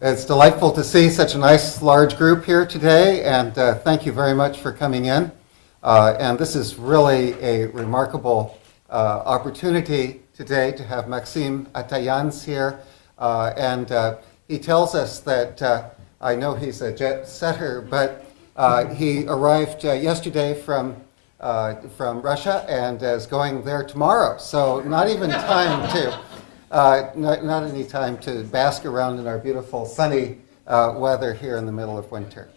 It's delightful to see such a nice large group here today, and thank you very much for coming in. And this is really a remarkable opportunity today to have Maxim Atayants here. And he tells us that, I know he's a jet setter, but he arrived yesterday from Russia and is going there tomorrow. So not even time to not any time to bask around in our beautiful sunny weather here in the middle of winter.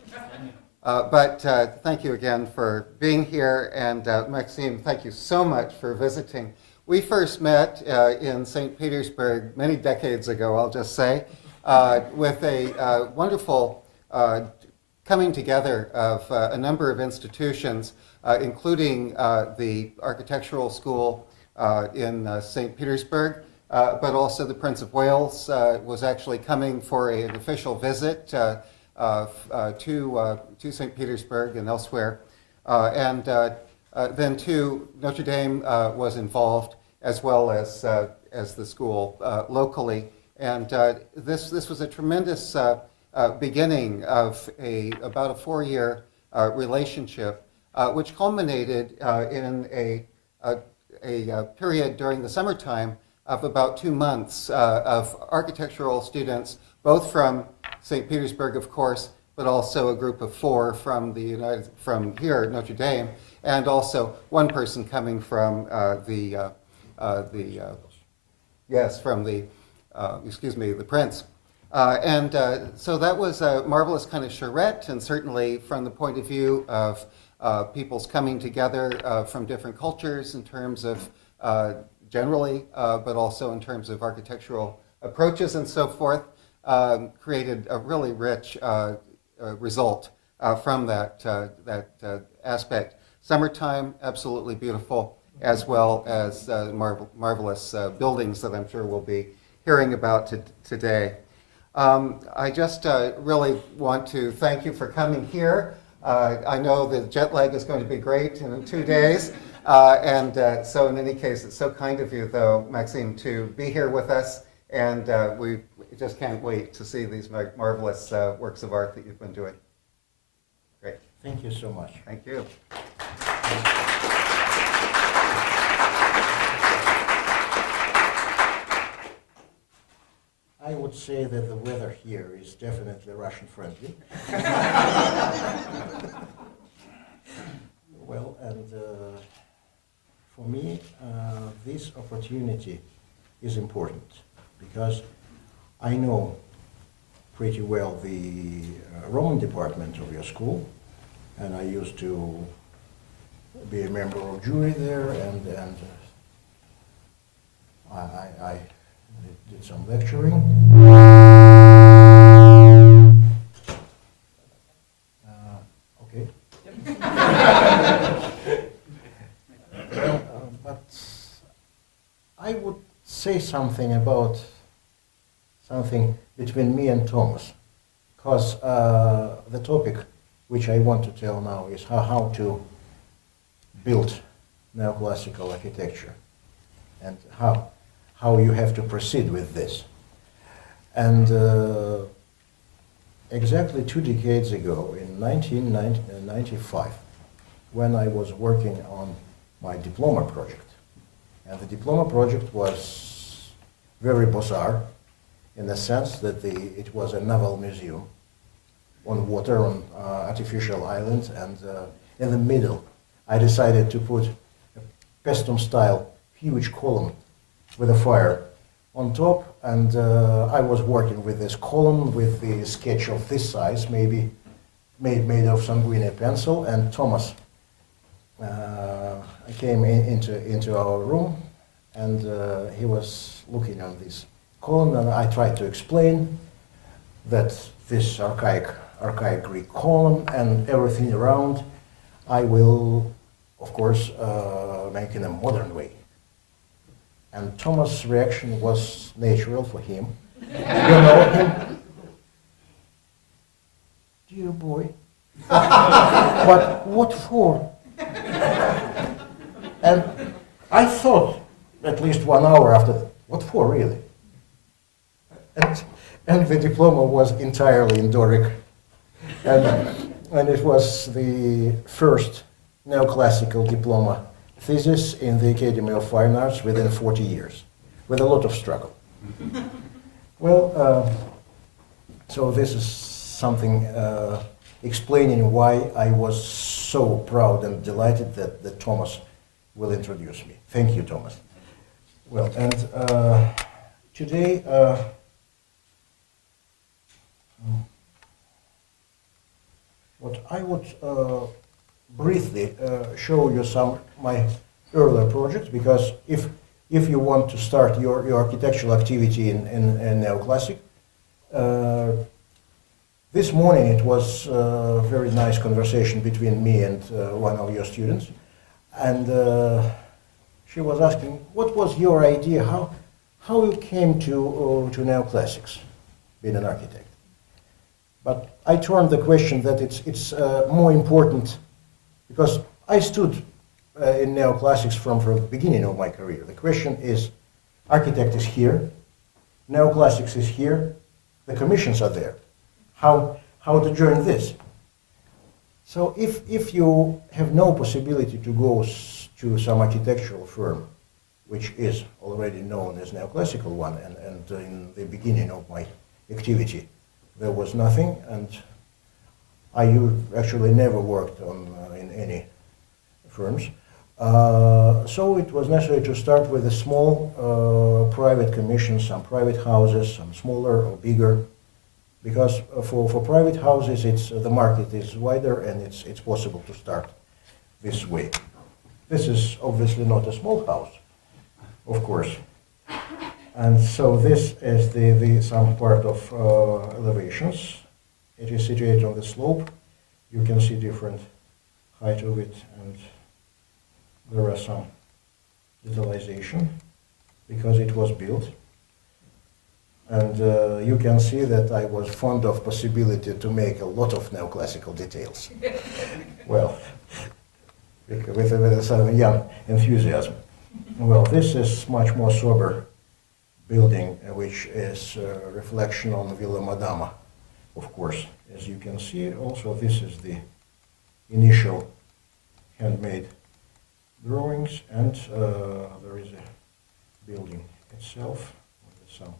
But thank you again for being here, and Maxim, thank you so much for visiting. We first met in St. Petersburg many decades ago, I'll just say, with a wonderful coming together of a number of institutions, including the architectural school in St. Petersburg, but also the Prince of Wales was actually coming for an official visit to St. Petersburg and elsewhere. And then too, Notre Dame was involved, as well as the school locally. And this was a tremendous beginning of about a 4-year relationship, which culminated in a period during the summertime of about 2 months of architectural students, both from St. Petersburg, of course, but also a group of 4 from here, Notre Dame, and also one person coming from the Prince. And so that was a marvelous kind of charrette, and certainly from the point of view of people's coming together from different cultures in terms of generally, but also in terms of architectural approaches and so forth, created a really rich result from that aspect. Summertime, absolutely beautiful, as well as marvelous buildings that I'm sure we'll be hearing about today. I just really want to thank you for coming here. I know the jet lag is going to be great in 2 days. So in any case, it's so kind of you, though, Maxim, to be here with us, and we just can't wait to see these marvelous works of art that you've been doing. Great. Thank you so much. Thank you. I would say that the weather here is definitely Russian-friendly. Well, and for me, this opportunity is important because I know pretty well the Roman department of your school, and I used to be a member of jury there, and I did some lecturing. Okay. But I would say something about something between me and Thomas, because the topic which I want to tell now is how to build neoclassical architecture and how you have to proceed with this. And exactly 2 decades ago, in 1995, when I was working on my diploma project, and the diploma project was very bizarre in the sense that it was a naval museum on water, on artificial islands, and in the middle I decided to put a Pestum-style huge column with a fire on top, and I was working with this column with the sketch of this size, maybe made of sanguine pencil, and Thomas came into our room, and he was looking on this column, and I tried to explain that this archaic Greek column and everything around I will, of course, make in a modern way. And Thomas' reaction was natural for him. You know him? Dear boy. But what for? And I thought, at least 1 hour after, what for really? And the diploma was entirely in Doric. And it was the first neoclassical diploma thesis in the Academy of Fine Arts within 40 years, with a lot of struggle. Well, so this is something explaining why I was so proud and delighted that Thomas will introduce me. Thank you, Thomas. Well, and today, what I would briefly show you some my earlier projects, because if you want to start your architectural activity in neoclassic, this morning it was a very nice conversation between me and one of your students, and she was asking, what was your idea, how you came to neoclassics, being an architect? But I turned the question that it's more important, because I stood in neoclassics from the beginning of my career. The question is, architect is here, neoclassics is here, the commissions are there. How to join this? So if you have no possibility to go to some architectural firm, which is already known as neoclassical one, and in the beginning of my activity, there was nothing, and I actually never worked in any firms. So it was necessary to start with a small private commission, some private houses, some smaller or bigger, because for private houses the market is wider and it's possible to start this way. This is obviously not a small house, of course. And so this is the some part of elevations. It is situated on the slope. You can see different height of it, and there are some detailization because it was built. And you can see that I was fond of possibility to make a lot of neoclassical details. Well, with some young enthusiasm. Well, this is much more sober building, which is a reflection on Villa Madama, of course. As you can see, also this is the initial handmade drawings, and there is a building itself with some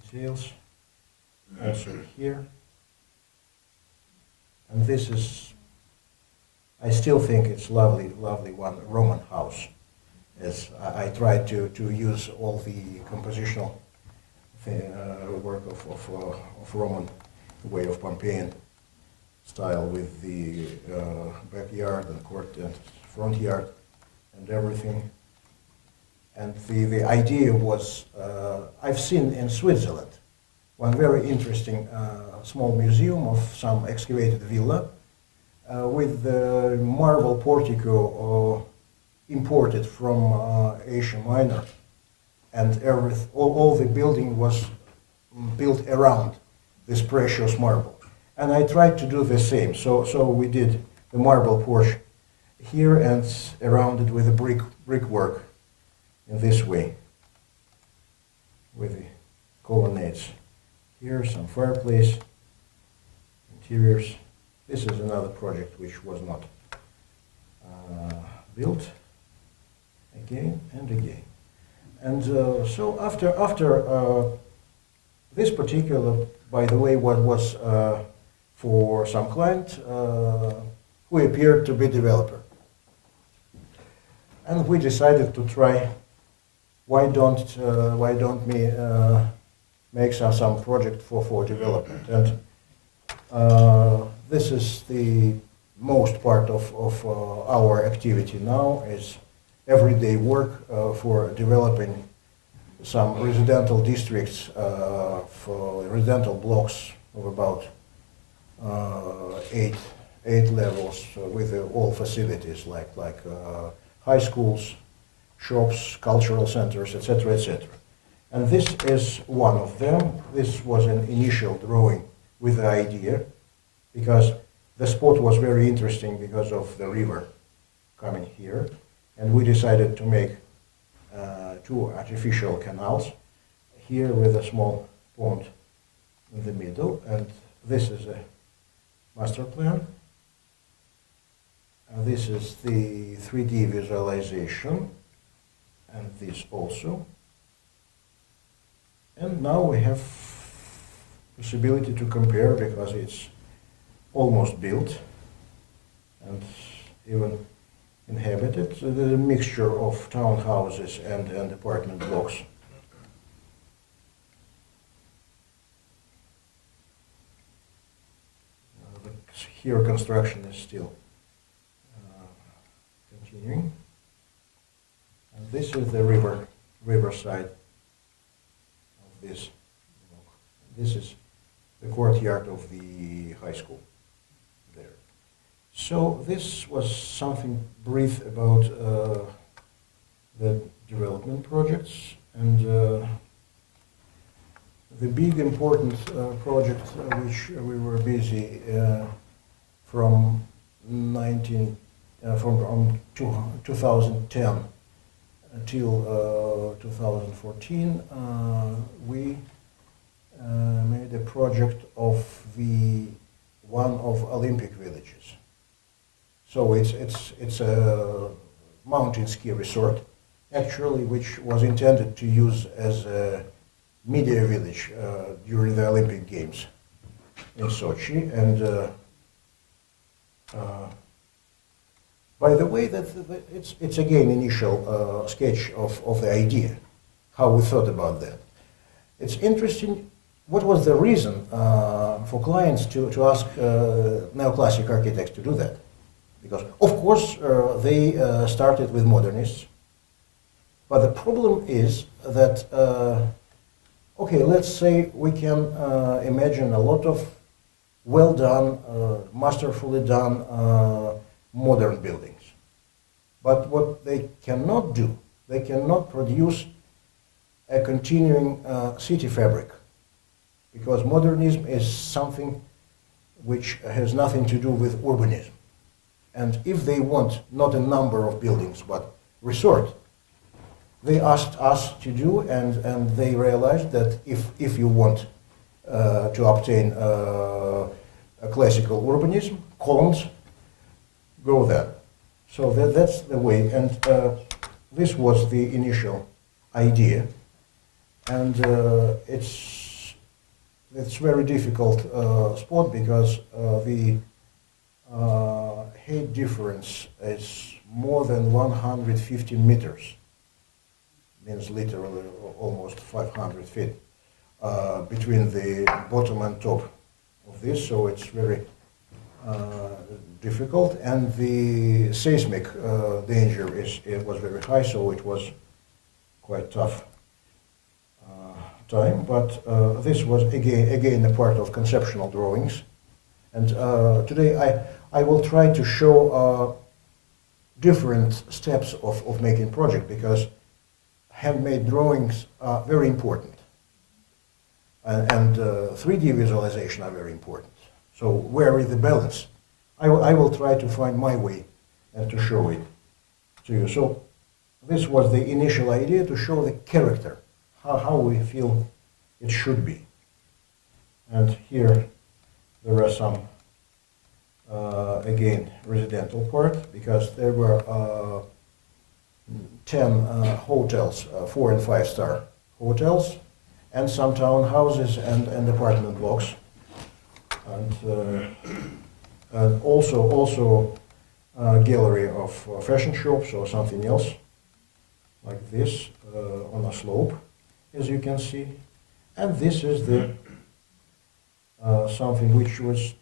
details, also here. And this is, I still think it's lovely one, Roman house. As I tried to use all the compositional work of Roman way of Pompeian style, with the backyard and court and front yard and everything. And the idea was, I've seen in Switzerland one very interesting small museum of some excavated villa with the marble portico imported from Asia Minor, and all the building was built around this precious marble. And I tried to do the same. So we did the marble porch here and around it with the brickwork in this way, with the colonnades. Here, some fireplace, interiors. This is another project which was not built again and again. And so after this particular, by the way, what was for some client who appeared to be developer. And we decided to try, why don't we make some project for development. And this is the most part of our activity now, is everyday work for developing some residential districts, for residential blocks of about 8 levels with all facilities like high schools, shops, cultural centers, etc., etc. And this is one of them. This was an initial drawing with the idea, because the spot was very interesting because of the river coming here, and we decided to make 2 artificial canals here with a small pond in the middle, and this is a master plan. And this is the 3D visualization, and this also. And now we have possibility to compare because it's almost built and even inhabited. So there's a mixture of townhouses and apartment blocks. Here construction is still continuing. And this is the riverside of this block. This is the courtyard of the high school there. So this was something brief about the development projects, and the big important project which we were busy from 2010 until 2014, we made a project of one of Olympic villages. So it's a mountain ski resort, actually, which was intended to use as a media village during the Olympic Games in Sochi. And by the way, it's again initial sketch of the idea, how we thought about that. It's interesting. What was the reason for clients to ask neoclassic architects to do that? Because, of course, they started with modernists. But the problem is that, okay, let's say we can imagine a lot of well-done, masterfully done modern buildings. But what they cannot do, they cannot produce a continuing city fabric. Because modernism is something which has nothing to do with urbanism. And if they want not a number of buildings, but resort, they asked us to do, and they realized that if you want to obtain a classical urbanism, columns, go there. So that's the way, and this was the initial idea, and it's very difficult spot because the height difference is more than 150 meters, means literally almost 500 feet between the bottom and top of this, so it's very difficult, and the seismic danger was very high, so it was quite tough time, but this was again a part of conceptual drawings, and today I will try to show different steps of making project, because handmade drawings are very important, and 3D visualization are very important. So where is the balance? I will try to find my way and to show it to you. So this was the initial idea, to show the character, how we feel it should be. And here there are some, again, residential part, because there were 10 hotels, 4- and 5-star hotels, and some townhouses and apartment blocks. And also a gallery of fashion shops or something else like this on a slope, as you can see. And this is the something which was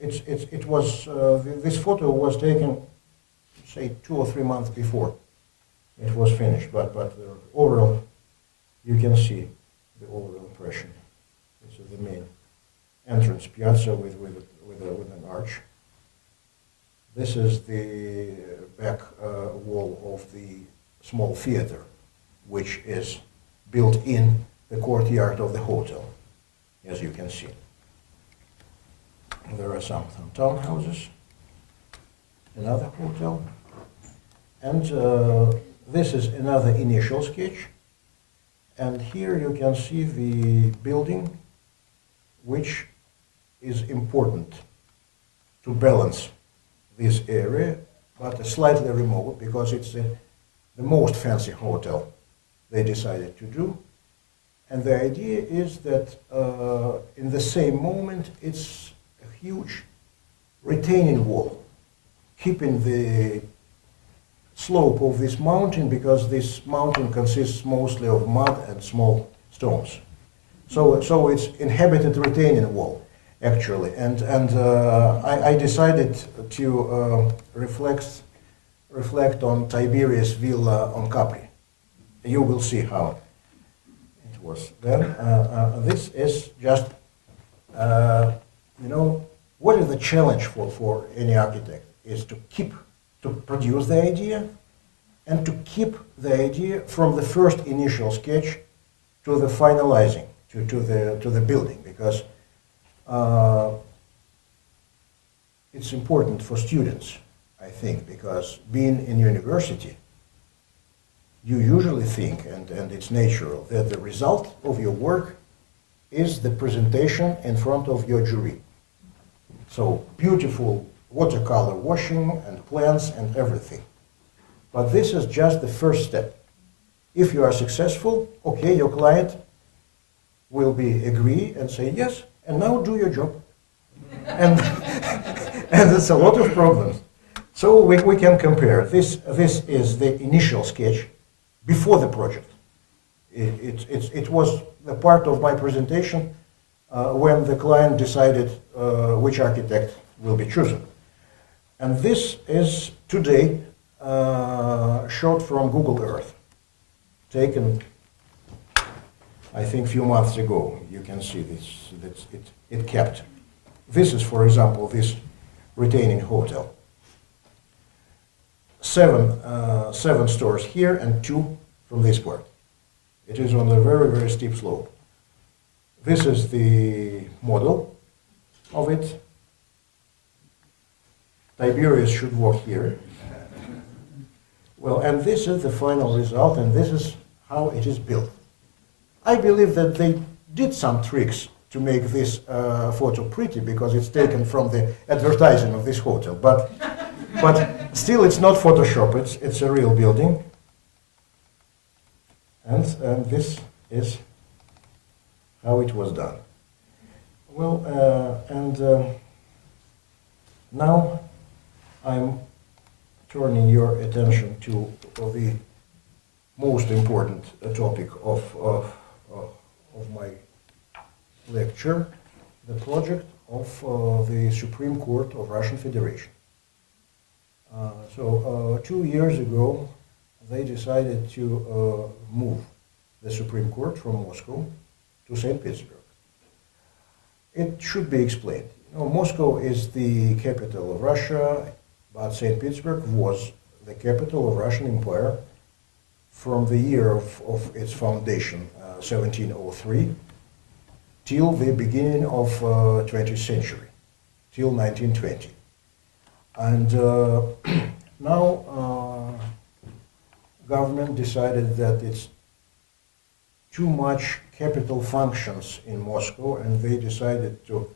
this photo was taken, say, 2 or 3 months before it was finished. But overall, you can see the overall impression. This is the main entrance piazza with an arch. This is the back wall of the small theater, which is built in the courtyard of the hotel, as you can see. There are some townhouses, another hotel, and this is another initial sketch. And here you can see the building which is important to balance this area, but slightly remote because it's the most fancy hotel they decided to do. And the idea is that in the same moment, it's a huge retaining wall, keeping the slope of this mountain, because this mountain consists mostly of mud and small stones. So it's inhabited retaining wall, actually. And I decided to reflect on Tiberius' villa on Capri. You will see how it was then. This is just, what is the challenge for any architect? Is to produce the idea and to keep the idea from the first initial sketch to the finalizing, to the building, because it's important for students, I think, because being in university, you usually think, and it's natural, that the result of your work is the presentation in front of your jury. So beautiful watercolor washing and plans and everything. But this is just the first step. If you are successful, okay, your client will agree and say, yes, and now do your job. And it's a lot of problems. So we can compare. This is the initial sketch before the project. It was the part of my presentation when the client decided which architect will be chosen. And this is today shot from Google Earth, taken, I think, a few months ago. You can see this. It kept. This is, for example, this retaining hotel. Seven stores here and 2 from this part. It is on a very, very steep slope. This is the model of it. Tiberius should walk here. Well, and this is the final result, and this is how it is built. I believe that they did some tricks to make this photo pretty, because it's taken from the advertising of this hotel. But still, it's not Photoshop. It's a real building. And this is how it was done. Well, now I'm turning your attention to the most important topic of my lecture, the project of the Supreme Court of Russian Federation. So 2 years ago, they decided to move the Supreme Court from Moscow to St. Petersburg. It should be explained. Moscow is the capital of Russia, but St. Petersburg was the capital of Russian Empire from the year of its foundation, 1703, till the beginning of 20th century, till 1920. And now government decided that it's too much capital functions in Moscow, and they decided to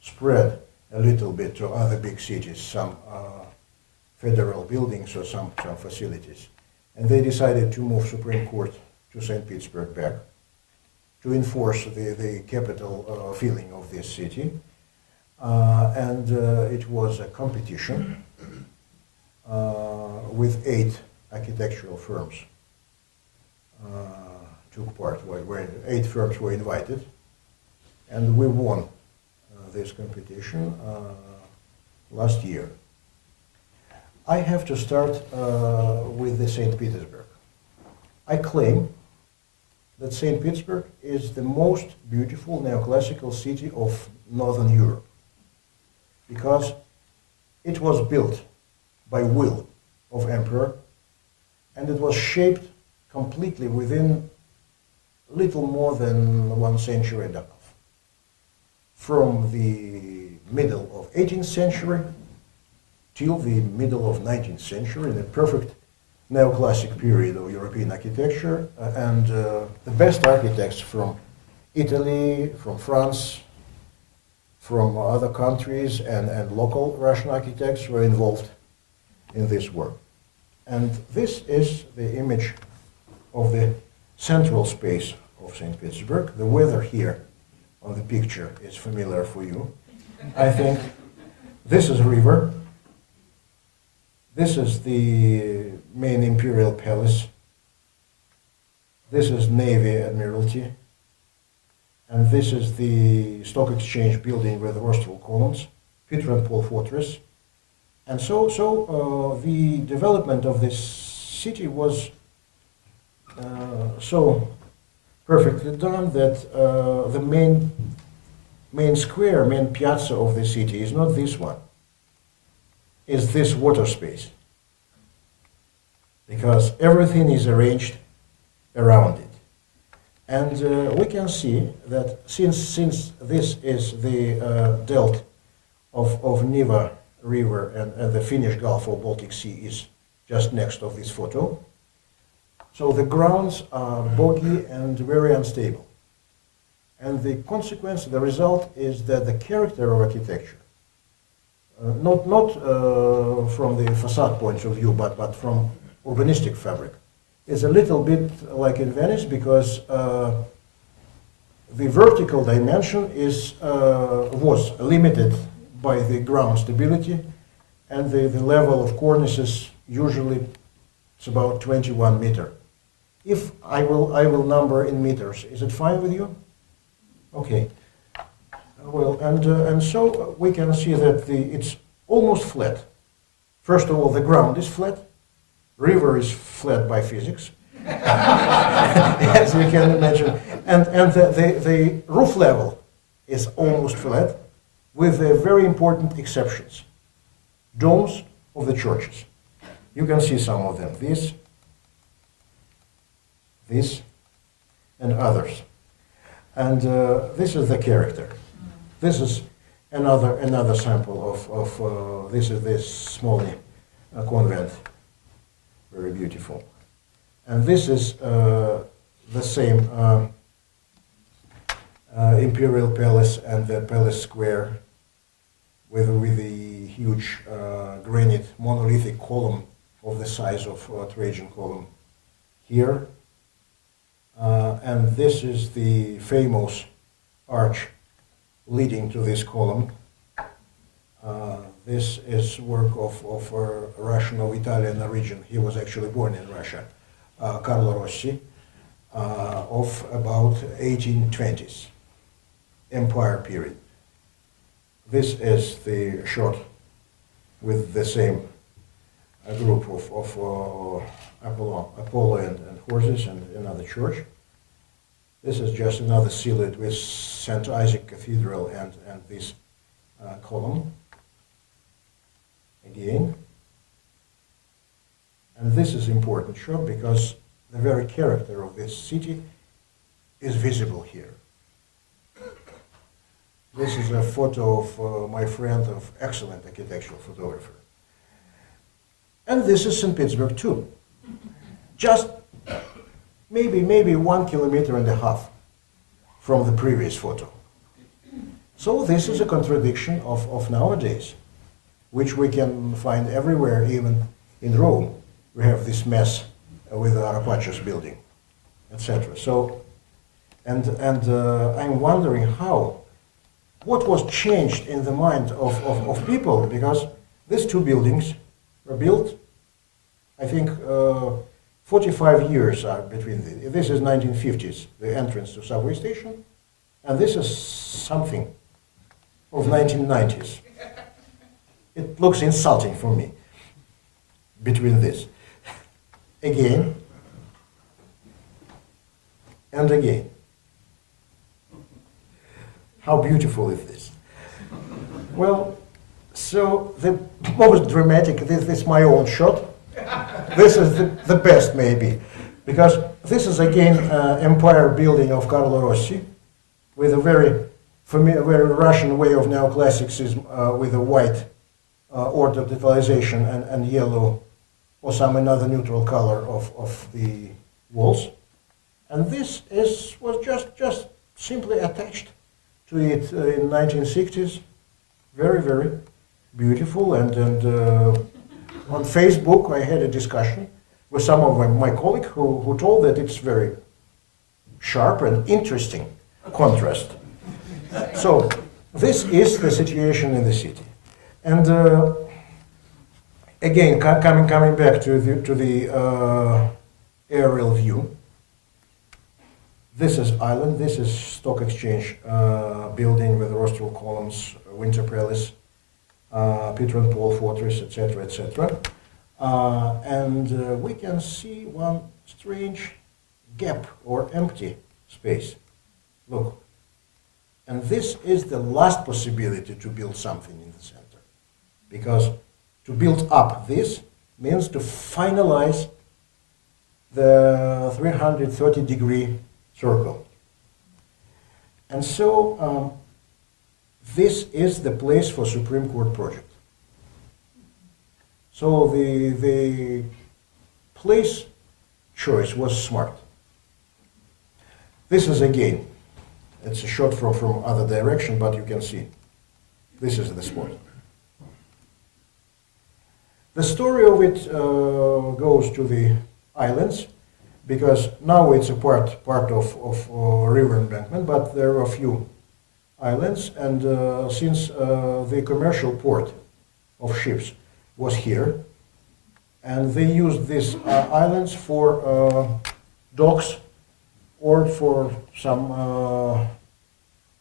spread a little bit to other big cities, some federal buildings or some facilities. And they decided to move Supreme Court to St. Petersburg back to enforce the capital feeling of this city. And it was a competition with 8 architectural firms took part, where 8 firms were invited, and we won this competition last year. I have to start with the St. Petersburg. I claim that St. Petersburg is the most beautiful neoclassical city of Northern Europe, because it was built by will of emperor, and it was shaped completely within little more than 1 century and a half. From the middle of 18th century till the middle of 19th century, in a perfect neoclassic period of European architecture, and the best architects from Italy, from France, from other countries and local Russian architects were involved in this work. And this is the image of the central space of St. Petersburg. The weather here on the picture is familiar for you. I think this is a river. This is the main imperial palace. This is Navy Admiralty. And this is the stock exchange building with the rostral columns, Peter and Paul Fortress. And so the development of this city was so perfectly done that the main square, main piazza of the city is not this one, is this water space. Because everything is arranged around it. And we can see that since this is the delta of Neva River and the Finnish Gulf of Baltic Sea is just next of this photo. So the grounds are boggy and very unstable. And the consequence, the result is that the character of architecture, not from the facade point of view, but from urbanistic fabric, is a little bit like in Venice, because the vertical dimension was limited by the ground stability, and the level of cornices usually it's about 21 meters. If I will number in meters, is it fine with you? Okay. Well, and so we can see that it's almost flat. First of all, the ground is flat. River is flat by physics, as you can imagine, and the roof level is almost flat, with very important exceptions. Domes of the churches. You can see some of them. This, and others. And this is the character. This is another sample of this is this Smolny convent. Very beautiful. And this is the same imperial palace and the palace square with the huge granite monolithic column of the size of Trajan column here. And this is the famous arch leading to this column. This is work of a Russian of Italian origin. He was actually born in Russia, Carlo Rossi, of about 1820s, Empire period. This is the shot with the same group of Apollo and horses and another church. This is just another silhouette with St. Isaac Cathedral and this column. Again. And this is important shot because the very character of this city is visible here. This is a photo of my friend, of excellent architectural photographer. And this is St. Petersburg too. Just maybe 1.5 kilometers from the previous photo. So this is a contradiction of nowadays, which we can find everywhere, even in Rome. We have this mess with the Arapachos building, etc. So, and I'm wondering what was changed in the mind of people, because these two buildings were built, I think, 45 years are between them. This is 1950s, the entrance to subway station, and this is something of 1990s. It looks insulting for me, between this. Again, and again. How beautiful is this? Well, so the most dramatic, this is my own shot. This is the best, maybe, because this is again Empire building of Carlo Rossi, with a very Russian way of neoclassicism, with a white ordered detalization and yellow or some another neutral color of the walls. And this was just simply attached to it in 1960s. Very, very beautiful. And on Facebook, I had a discussion with some of my colleagues who told that it's very sharp and interesting contrast. So this is the situation in the city. And again, coming back to the aerial view, this is island, this is stock exchange building with rostral columns, Winter Palace, Peter and Paul Fortress, etc., etc. And we can see one strange gap or empty space. Look. And this is the last possibility to build something in the center. Because to build up this means to finalize the 330-degree circle. And so this is the place for Supreme Court project. So the place choice was smart. This is again, it's a shot from other direction, but you can see this is the spot. The story of it goes to the islands, because now it's a part of river embankment, but there are a few islands, and since the commercial port of ships was here, and they used these islands for docks or for some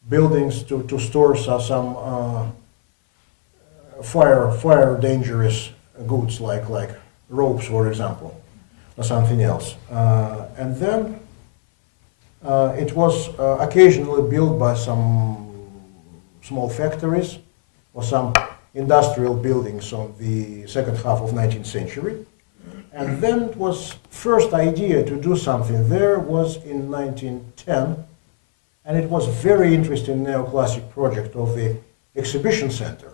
buildings to store some fire dangerous goods like ropes, for example, or something else. And then it was occasionally built by some small factories or some industrial buildings on the second half of 19th century. And then it was first idea to do something there was in 1910, and it was very interesting neoclassic project of the exhibition center,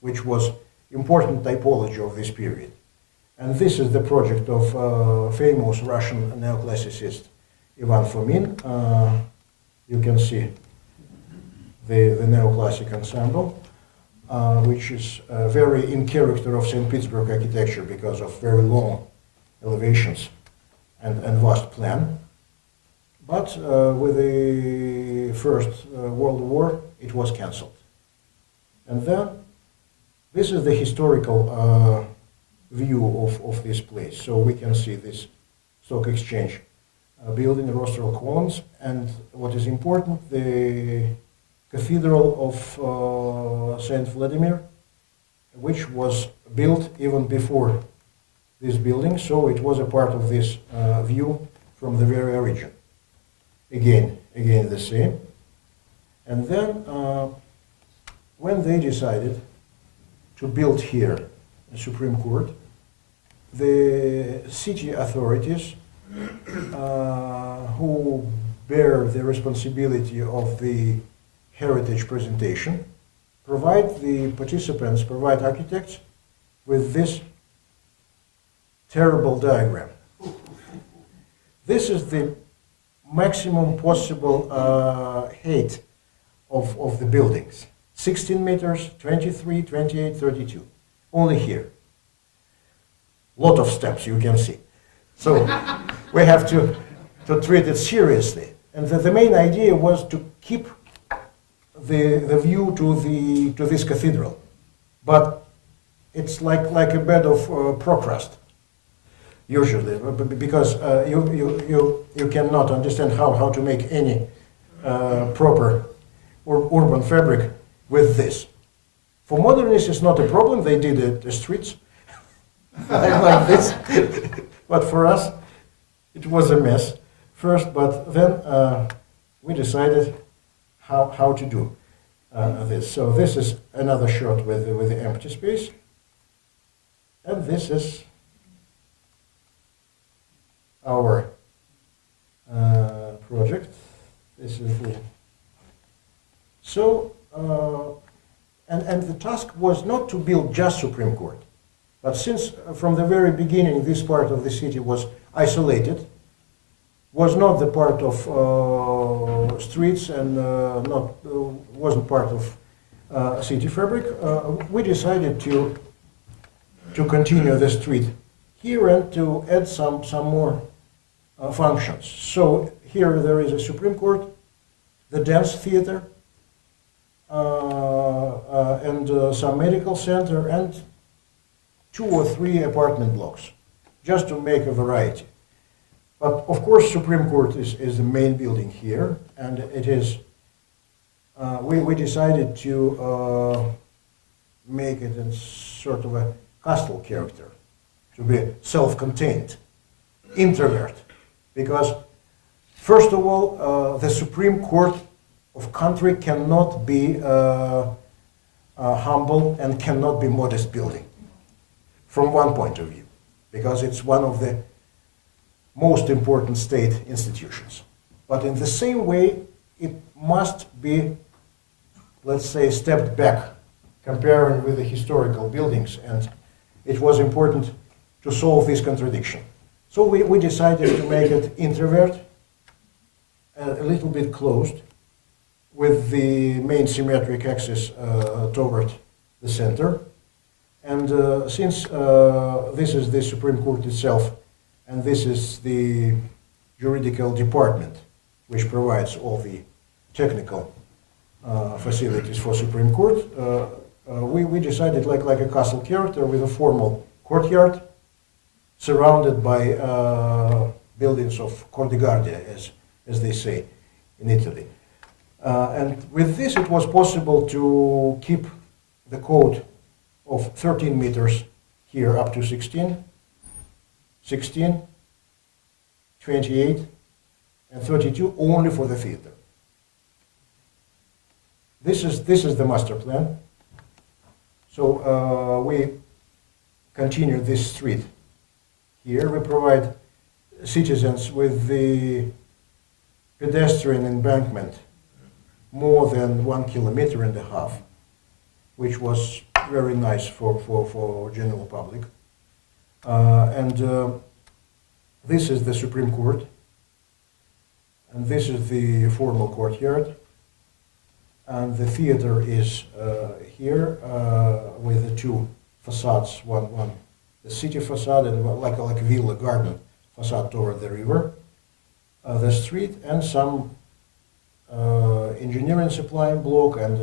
which was important typology of this period. And this is the project of famous Russian neoclassicist Ivan Fomin. You can see the neoclassic ensemble, which is very in character of St. Petersburg architecture because of very long elevations and vast plan. But with the First World War, it was cancelled. And then this is the historical view of this place. So we can see this stock exchange building, rostral columns, and what is important, the Cathedral of Saint Vladimir, which was built even before this building, so it was a part of this view from the very origin. Again the same. And then when they decided to build here a Supreme Court, the city authorities who bear the responsibility of the heritage presentation provide the participants, provide architects with this terrible diagram. This is the maximum possible height of the buildings. 16 meters, 23, 28, 32. Only here. Lot of steps, you can see. So we have to treat it seriously. And the main idea was to keep the view to this cathedral. But it's like a bed of procrust, usually, because you cannot understand how to make any proper urban fabric with this. For modernists, it's not a problem. They did the streets like this. But for us, it was a mess first. But then we decided how to do this. So this is another shot with the empty space, and this is our project. This is the so. And the task was not to build just Supreme Court, but since from the very beginning this part of the city was isolated, was not the part of streets and wasn't part of city fabric, we decided to continue the street here and to add some more functions. So here there is a Supreme Court, the dance theater, and some medical center, and 2 or 3 apartment blocks, just to make a variety. But of course, Supreme Court is the main building here, and it is. We decided to make it in sort of a castle character, to be self-contained, introvert, because first of all, the Supreme Court of country cannot be humble and cannot be modest building, from one point of view, because it's one of the most important state institutions. But in the same way, it must be, let's say, stepped back, comparing with the historical buildings, and it was important to solve this contradiction. So we decided to make it introvert, a little bit closed, with the main symmetric axis toward the center. And since this is the Supreme Court itself, and this is the Judicial Department, which provides all the technical facilities for Supreme Court, we decided like a castle character with a formal courtyard surrounded by buildings of Corps de Garde, as they say in Italy. And with this, it was possible to keep the code of 13 meters here up to 16, 28, and 32 only for the theater. This is the master plan. So we continue this street here. We provide citizens with the pedestrian embankment more than 1.5 kilometers, which was very nice for general public. And this is the Supreme Court, and this is the formal courtyard, and the theater is here with the 2 facades, one the city facade and like a villa garden facade toward the river, the street, and some engineering supply block and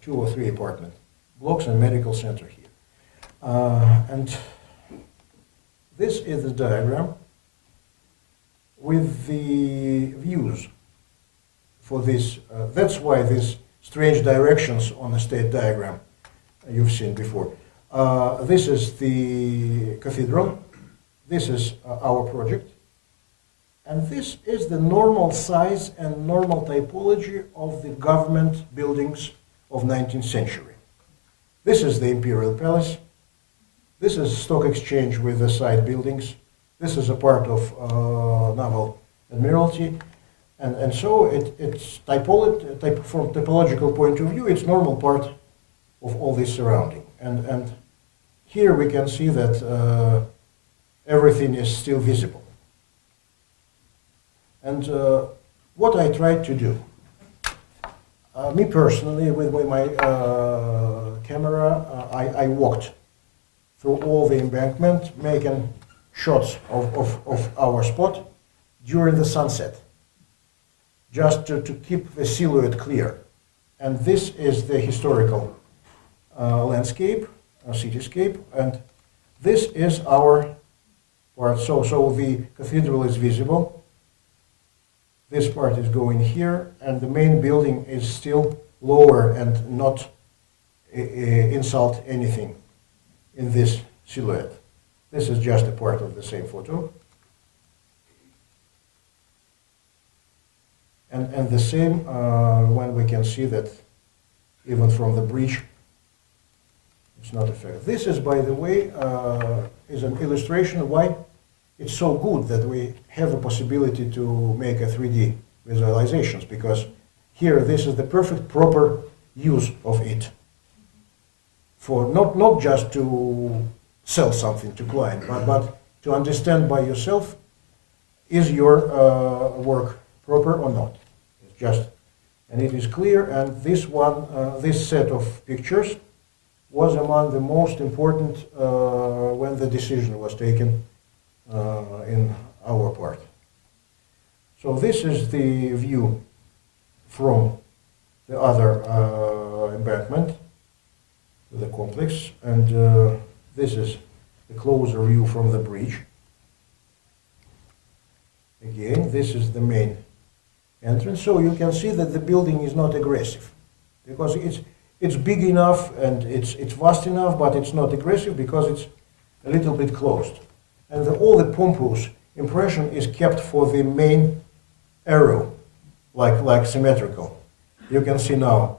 2 or 3 apartment blocks and medical center here. And this is the diagram with the views for this. That's why these strange directions on the state diagram you've seen before. This is the cathedral. This is our project. And this is the normal size and normal typology of the government buildings of 19th century. This is the Imperial Palace. This is Stock Exchange with the side buildings. This is a part of Naval Admiralty. And so it's from typological point of view, it's normal part of all this surrounding. And here we can see that everything is still visible. And what I tried to do, me personally, with my camera, I walked through all the embankment, making shots of our spot during the sunset, just to keep the silhouette clear. And this is the historical landscape, cityscape, and this is our part. So the cathedral is visible. This part is going here, and the main building is still lower and not insult anything in this silhouette. This is just a part of the same photo. And the same when we can see that even from the bridge, it's not affected. This is, by the way, is an illustration why it's so good that we have a possibility to make a 3D visualizations, because here this is the perfect proper use of it for not just to sell something to client, but to understand by yourself, is your work proper or not. It's just, and it is clear. And this one, this set of pictures was among the most important when the decision was taken in our part. So this is the view from the other embankment to the complex, and this is the closer view from the bridge. Again, this is the main entrance, so you can see that the building is not aggressive, because it's big enough and it's vast enough, but it's not aggressive because it's a little bit closed. And all the pompous impression is kept for the main arrow, like symmetrical. You can see now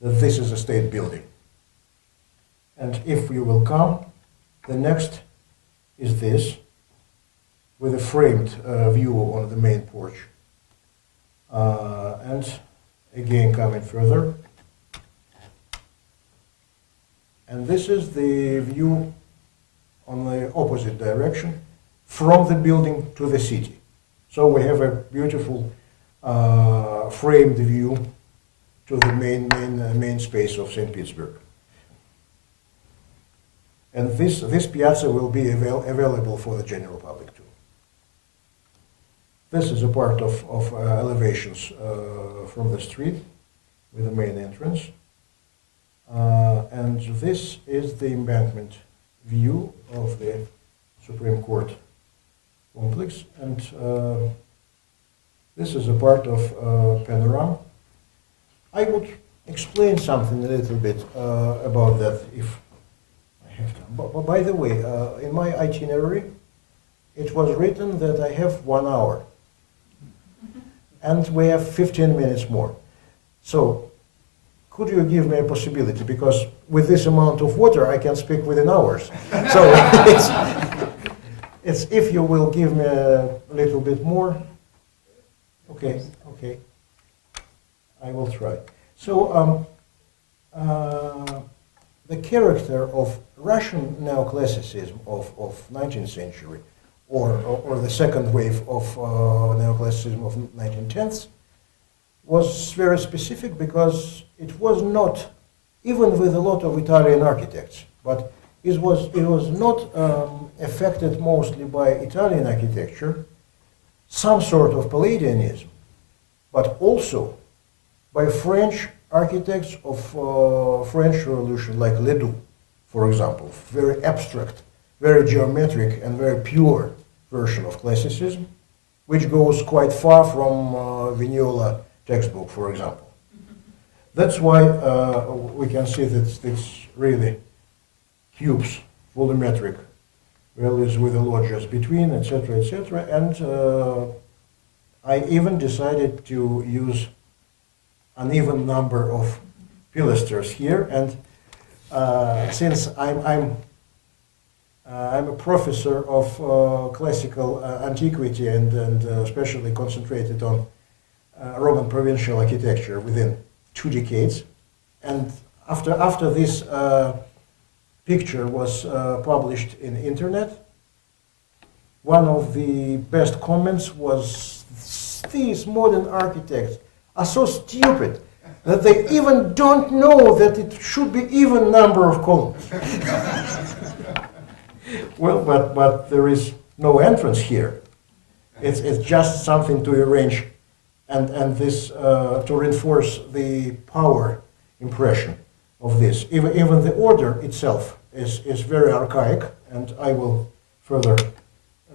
that this is a state building. And if you will come, the next is this, with a framed view on the main porch. And again, coming further. And this is the view on the opposite direction from the building to the city. So we have a beautiful framed view to the main space of St. Petersburg. And this piazza will be available for the general public too. This is a part of elevations from the street with the main entrance. And this is the embankment view of the Supreme Court complex. And this is a part of panorama. I would explain something a little bit about that if I have time. But by the way, in my itinerary, it was written that I have 1 hour. And we have 15 minutes more. So, could you give me a possibility? Because with this amount of water, I can speak within hours. So, it's if you will give me a little bit more. Okay. I will try. So, the character of Russian neoclassicism of 19th century, or the second wave of neoclassicism of 1910s, was very specific because it was not, even with a lot of Italian architects, but it was not affected mostly by Italian architecture, some sort of Palladianism, but also by French architects of French Revolution, like Ledoux, for example, very abstract, very geometric and very pure version of classicism, which goes quite far from Vignola textbook, for example. That's why we can see that it's really cubes, volumetric values with the loggias between, etc., etc. And I even decided to use an even number of pilasters here. And since I'm a professor of classical antiquity and especially concentrated on Roman provincial architecture within 2 decades. And after this picture was published in internet, one of the best comments was, these modern architects are so stupid that they even don't know that it should be even number of columns. Well, but there is no entrance here. It's just something to arrange and this to reinforce the power impression of this. Even the order itself is very archaic, and I will further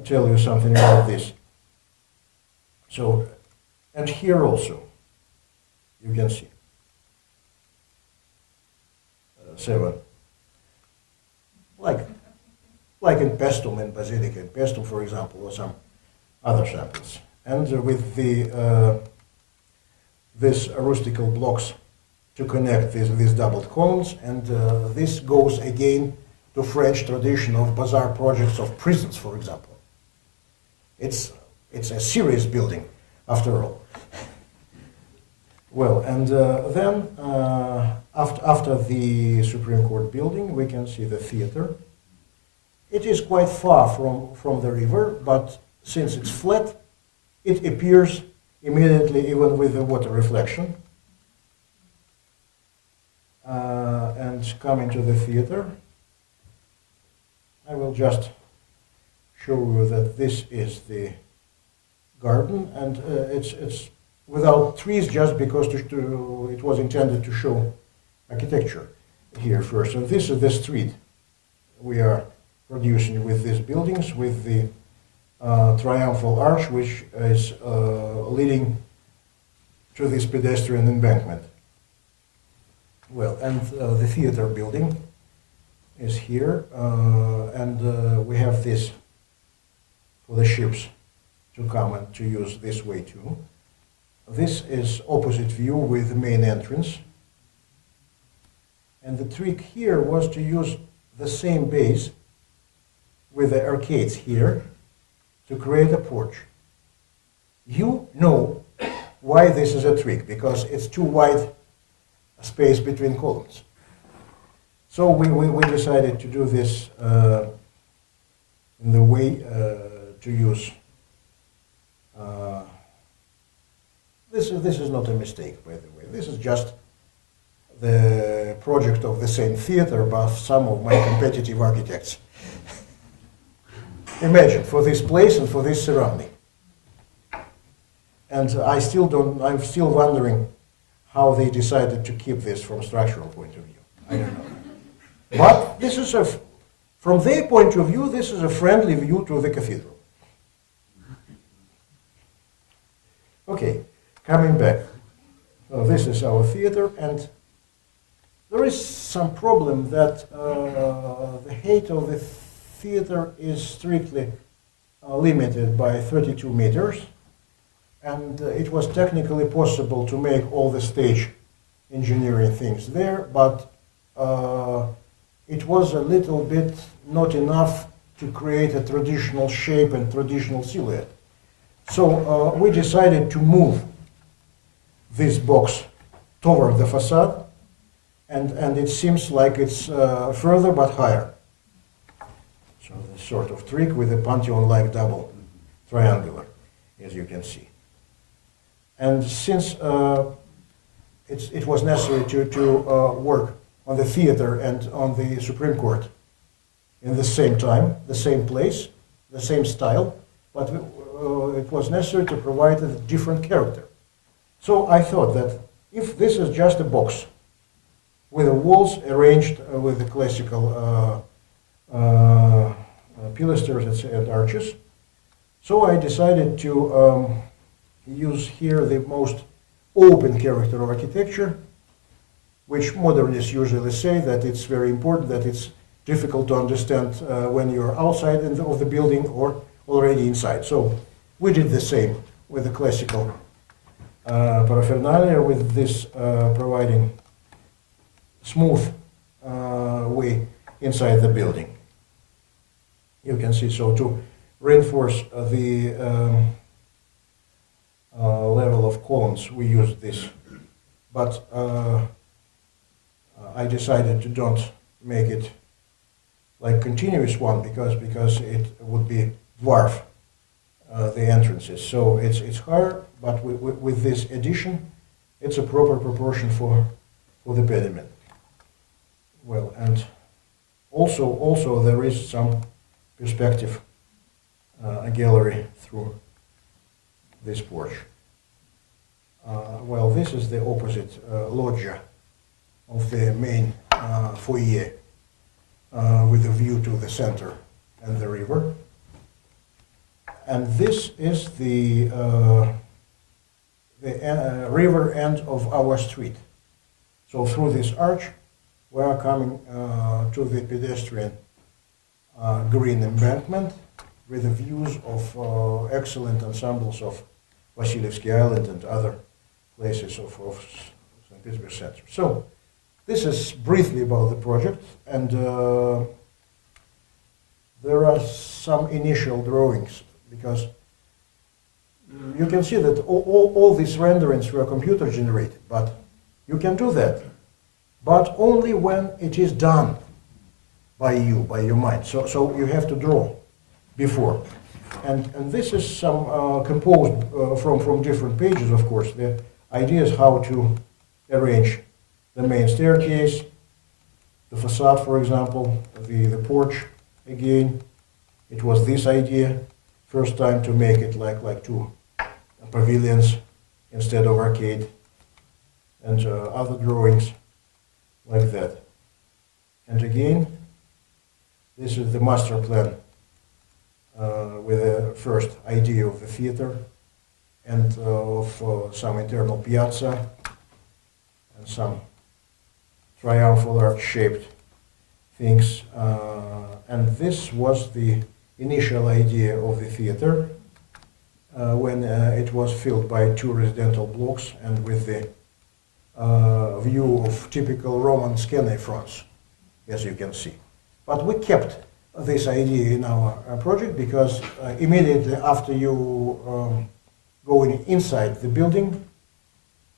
tell you something about this. So, and here also, you can see 7, like in Pestum and Basilica in Pestum, for example, or some other samples. And with the these rustical blocks to connect these doubled columns, and this goes again to French tradition of bazaar projects of prisons, for example. It's a serious building, after all. Well, and then after the Supreme Court building, we can see the theater. It is quite far from the river, but since it's flat, it appears immediately even with the water reflection. And coming to the theater, I will just show you that this is the garden, and it's without trees just because it was intended to show architecture here first. And this is the street we are producing with these buildings, with the triumphal arch, which is leading to this pedestrian embankment. Well, and the theater building is here, and we have this for the ships to come and to use this way too. This is opposite view with the main entrance. And the trick here was to use the same base with the arcades here to create a porch. You know why this is a trick, because it's too wide a space between columns. So we decided to do this in the way to use. This is not a mistake, by the way. This is just the project of the same theater by some of my competitive architects. Imagine, for this place and for this surrounding. And I'm still wondering how they decided to keep this from structural point of view. I don't know. But this is from their point of view, this is a friendly view to the cathedral. Okay, coming back. So this is our theater, and there is some problem that the height of the theater is strictly limited by 32 meters, and it was technically possible to make all the stage engineering things there, but it was a little bit not enough to create a traditional shape and traditional silhouette. So we decided to move this box toward the facade, and it seems like it's further but higher. So the sort of trick with a Pantheon-like double triangular, as you can see. And since it was necessary to work on the theater and on the Supreme Court in the same time, the same place, the same style, but it was necessary to provide a different character. So I thought that if this is just a box with the walls arranged with the classical pilasters and arches, so I decided to use here the most open character of architecture, which modernists usually say that it's very important, that it's difficult to understand when you're outside of the building or already inside. So we did the same with the classical paraphernalia, with this providing smooth way inside the building. You can see, so to reinforce the level of columns, we used this, but I decided to don't make it like continuous one because it would be dwarf the entrances. So it's higher, but with this addition, it's a proper proportion for the pediment. Well, and also there is some perspective gallery through this porch. Well, this is the opposite loggia of the main foyer with a view to the center and the river. And this is the river end of our street. So through this arch, we are coming to the pedestrian green embankment with the views of excellent ensembles of Vasilievsky Island and other places of St. Petersburg Center. So this is briefly about the project, and there are some initial drawings, because you can see that all these renderings were computer generated, but you can do that, but only when it is done by you, by your mind. So you have to draw before. And this is some composed from different pages, of course. The idea is how to arrange the main staircase, the facade, for example, the porch. Again, it was this idea, first time to make it like two pavilions instead of arcade, and other drawings like that. And again, this is the master plan with the first idea of the theater and of some internal piazza and some triumphal arch-shaped things. And this was the initial idea of the theater when it was filled by two residential blocks and with the view of typical Roman skene fronts, as you can see. But we kept this idea in our project because immediately after you going inside the building,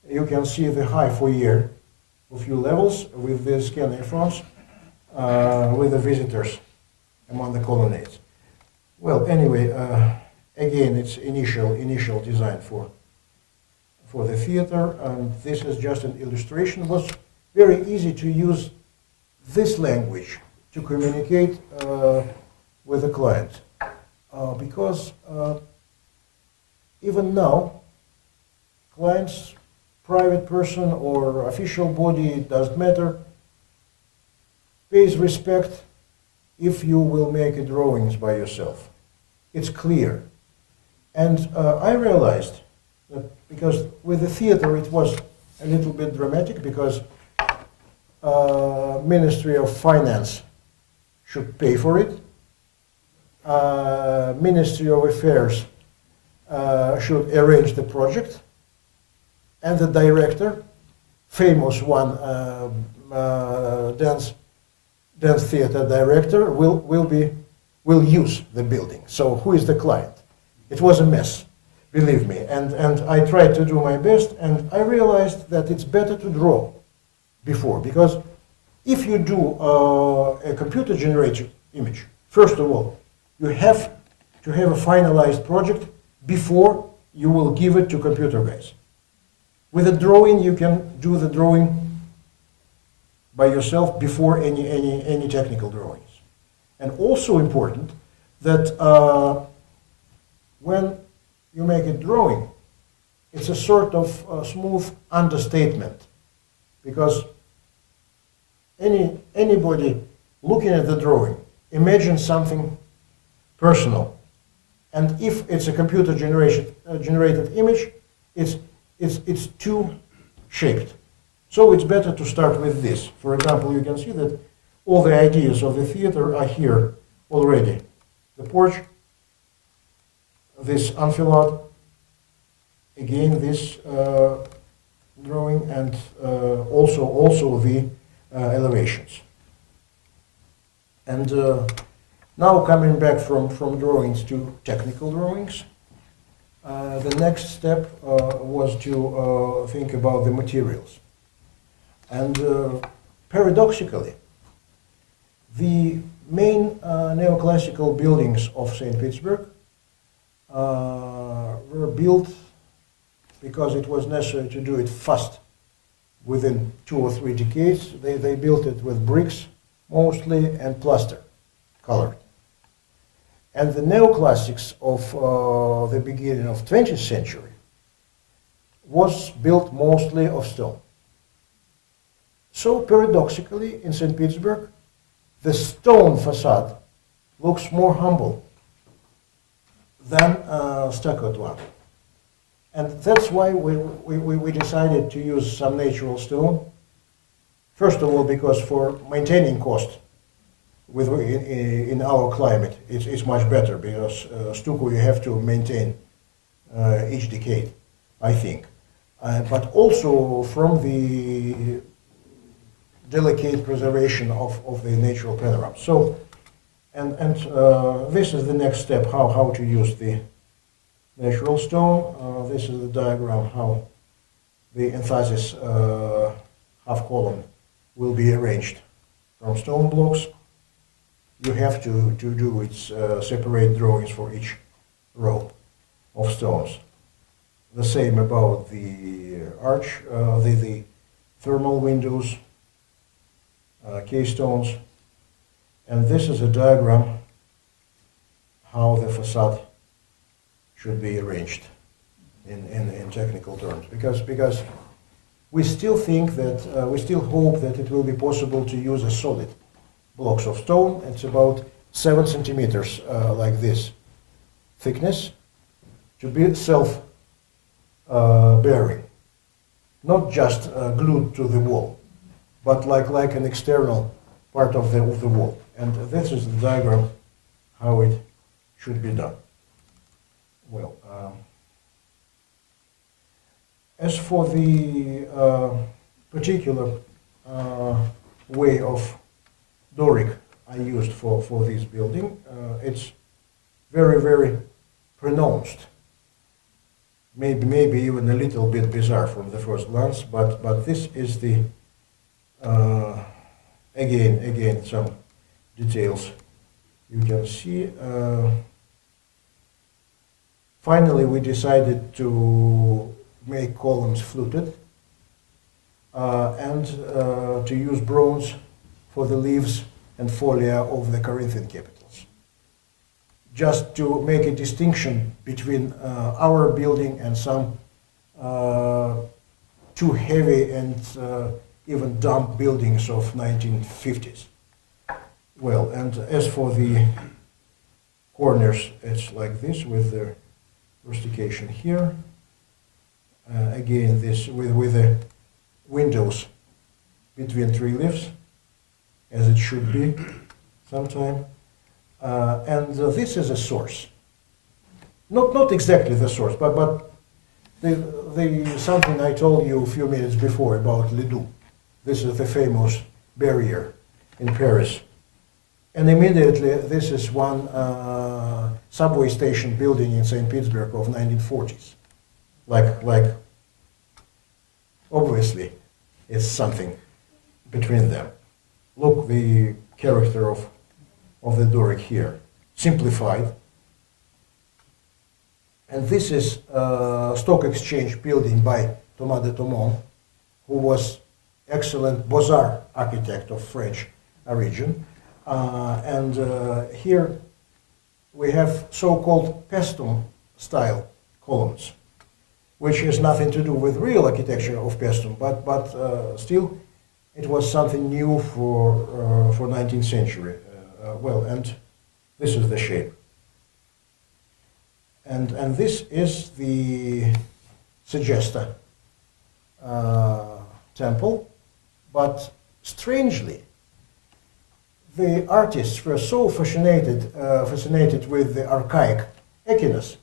you can see the high foyer, a few levels with the skene fronts, with the visitors among the colonnades. Well, anyway, again, it's initial design for the theater, and this is just an illustration. It was very easy to use this language to communicate with the client, because even now, clients, private person or official body, it doesn't matter, pays respect if you will make a drawings by yourself. It's clear. And I realized that because with the theater it was a little bit dramatic because Ministry of Finance should pay for it. Ministry of Affairs should arrange the project, and the director, famous one, dance theater director, will use the building. So who is the client? It was a mess, believe me. And I tried to do my best, and I realized that it's better to draw before, because if you do a computer-generated image, first of all, you have to have a finalized project before you will give it to computer guys. With a drawing, you can do the drawing by yourself before any technical drawings. And also important that when you make a drawing, it's a sort of smooth understatement, because anybody looking at the drawing imagines something personal, and if it's a computer generated image, it's too shaped. So it's better to start with this. For example, you can see that all the ideas of the theater are here already. The porch, this enfilade, again this drawing, and also the elevations. And now coming back from drawings to technical drawings, the next step was to think about the materials. And paradoxically, the main neoclassical buildings of St. Petersburg were built because it was necessary to do it fast. Within 2 or 3 decades, they built it with bricks mostly and plaster, colored. And the neoclassics of the beginning of 20th century was built mostly of stone. So paradoxically, in St. Petersburg, the stone facade looks more humble than stuccoed one. And that's why we decided to use some natural stone. First of all, because for maintaining cost in our climate, it's much better, because stucco you have to maintain each decade, I think. But also from the delicate preservation of the natural panorama. So, and this is the next step, how to use the natural stone. This is the diagram how the emphasis half column will be arranged from stone blocks. You have to do its separate drawings for each row of stones. The same about the arch, the thermal windows, keystones, and this is a diagram how the facade should be arranged in technical terms, because we still think that, we still hope that it will be possible to use a solid blocks of stone. It's about 7 centimeters like this thickness, to be self-bearing, not just glued to the wall, but like an external part of the wall. And this is the diagram how it should be done. Well, as for the particular way of Doric I used for this building, it's very, very pronounced. Maybe even a little bit bizarre from the first glance, but this is the again some details you can see. Finally, we decided to make columns fluted and to use bronze for the leaves and folia of the Corinthian capitals, just to make a distinction between our building and some too heavy and even dumb buildings of 1950s. Well, and as for the corners, it's like this with the rustication here. Again, this with the windows between 3 leaves, as it should be sometime. And this is a source. Not exactly the source, but the something I told you a few minutes before about Ledoux. This is the famous barrier in Paris. And immediately, this is one subway station building in St. Petersburg of 1940s. Like, obviously, it's something between them. Look, the character of the Doric here, simplified. And this is a stock exchange building by Thomas de Thomond, who was excellent Beaux-Arts architect of French origin. And here we have so-called Paestum style columns, which has nothing to do with real architecture of Paestum, but still it was something new for 19th century. Well, and this is the shape. And this is the Segesta temple, but strangely, the artists were so fascinated with the archaic Echinos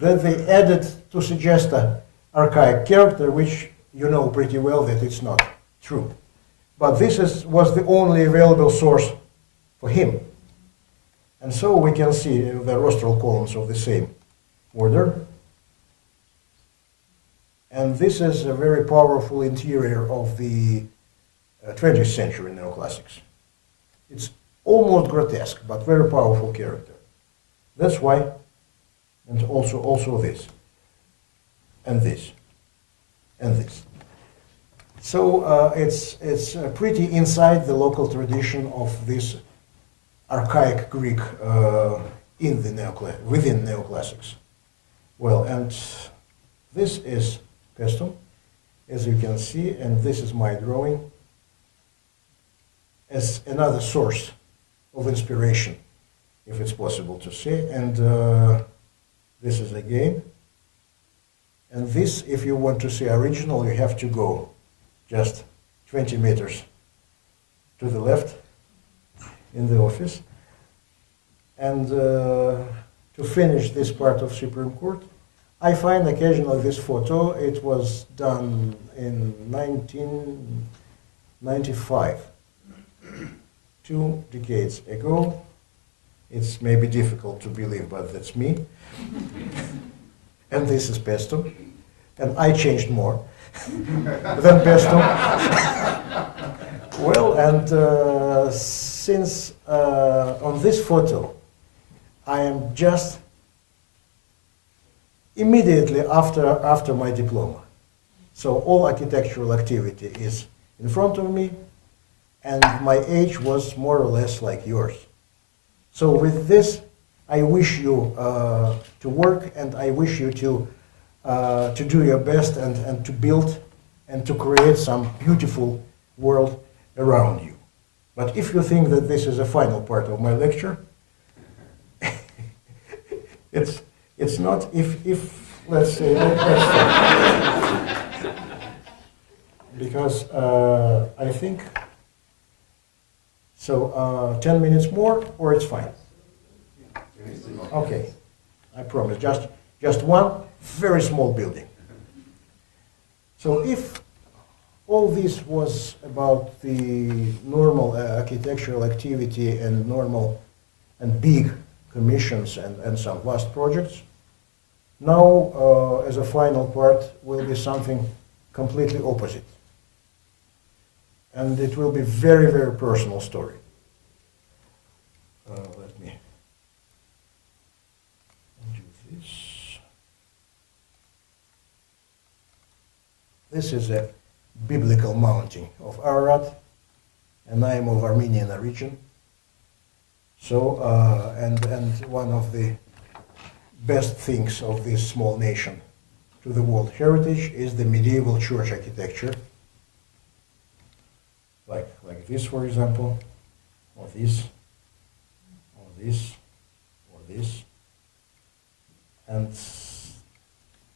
that they added to Segesta archaic character, which you know pretty well that it's not true. But this was the only available source for him. And so we can see the rostral columns of the same order. And this is a very powerful interior of the 20th century neoclassics. It's almost grotesque, but very powerful character. That's why, and also this, and this, and this. So it's pretty inside the local tradition of this archaic Greek within neoclassics. Well, and this is Paestum, as you can see, and this is my drawing as another source of inspiration, if it's possible to say. And this is again. And this, if you want to see original, you have to go just 20 meters to the left in the office. And to finish this part of Supreme Court, I find occasionally this photo. It was done in 1995, 2 decades ago. It's maybe difficult to believe, but that's me. And this is Paestum. And I changed more than Paestum. Well, and since on this photo, I am just immediately after my diploma. So all architectural activity is in front of me, and my age was more or less like yours. So with this, I wish you to work, and I wish you to do your best and to build and to create some beautiful world around you. But if you think that this is a final part of my lecture, it's not. If let's say, because I think so. 10 minutes more, or it's fine. Okay, I promise. Just one very small building. So if all this was about the normal architectural activity and normal and big commissions and some vast projects, now as a final part will be something completely opposite. And it will be very, very personal story. Let me do this. This is a biblical mountain of Ararat, and I am of Armenian origin. So, and one of the best things of this small nation to the World Heritage is the medieval church architecture, like this, for example, or this, or this, or this, and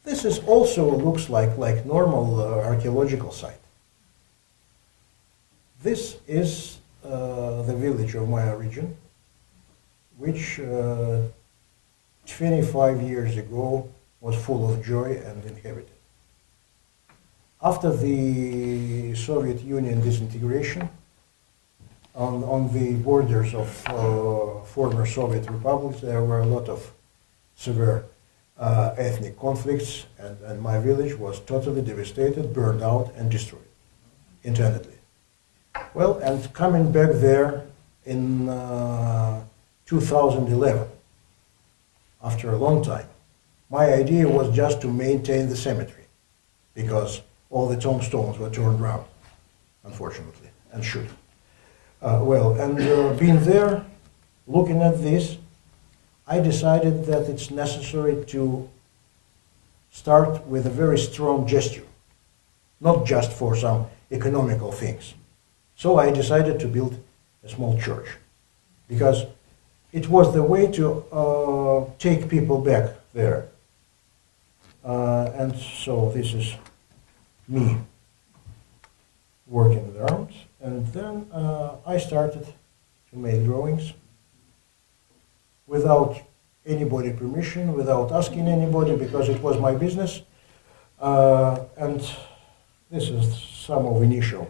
this is also looks like normal archaeological site. This is the village of my origin, which 25 years ago was full of joy and inhabited. After the Soviet Union disintegration, on the borders of former Soviet republics, there were a lot of severe ethnic conflicts, and my village was totally devastated, burned out, and destroyed internally. Well, and coming back there in 2011, after a long time, my idea was just to maintain the cemetery, because all the tombstones were turned round, unfortunately, and should. Being there, looking at this, I decided that it's necessary to start with a very strong gesture, not just for some economical things. So I decided to build a small church, because it was the way to take people back there. And so this is me working around, and then I started to make drawings without anybody permission, without asking anybody, because it was my business. And this is some of initial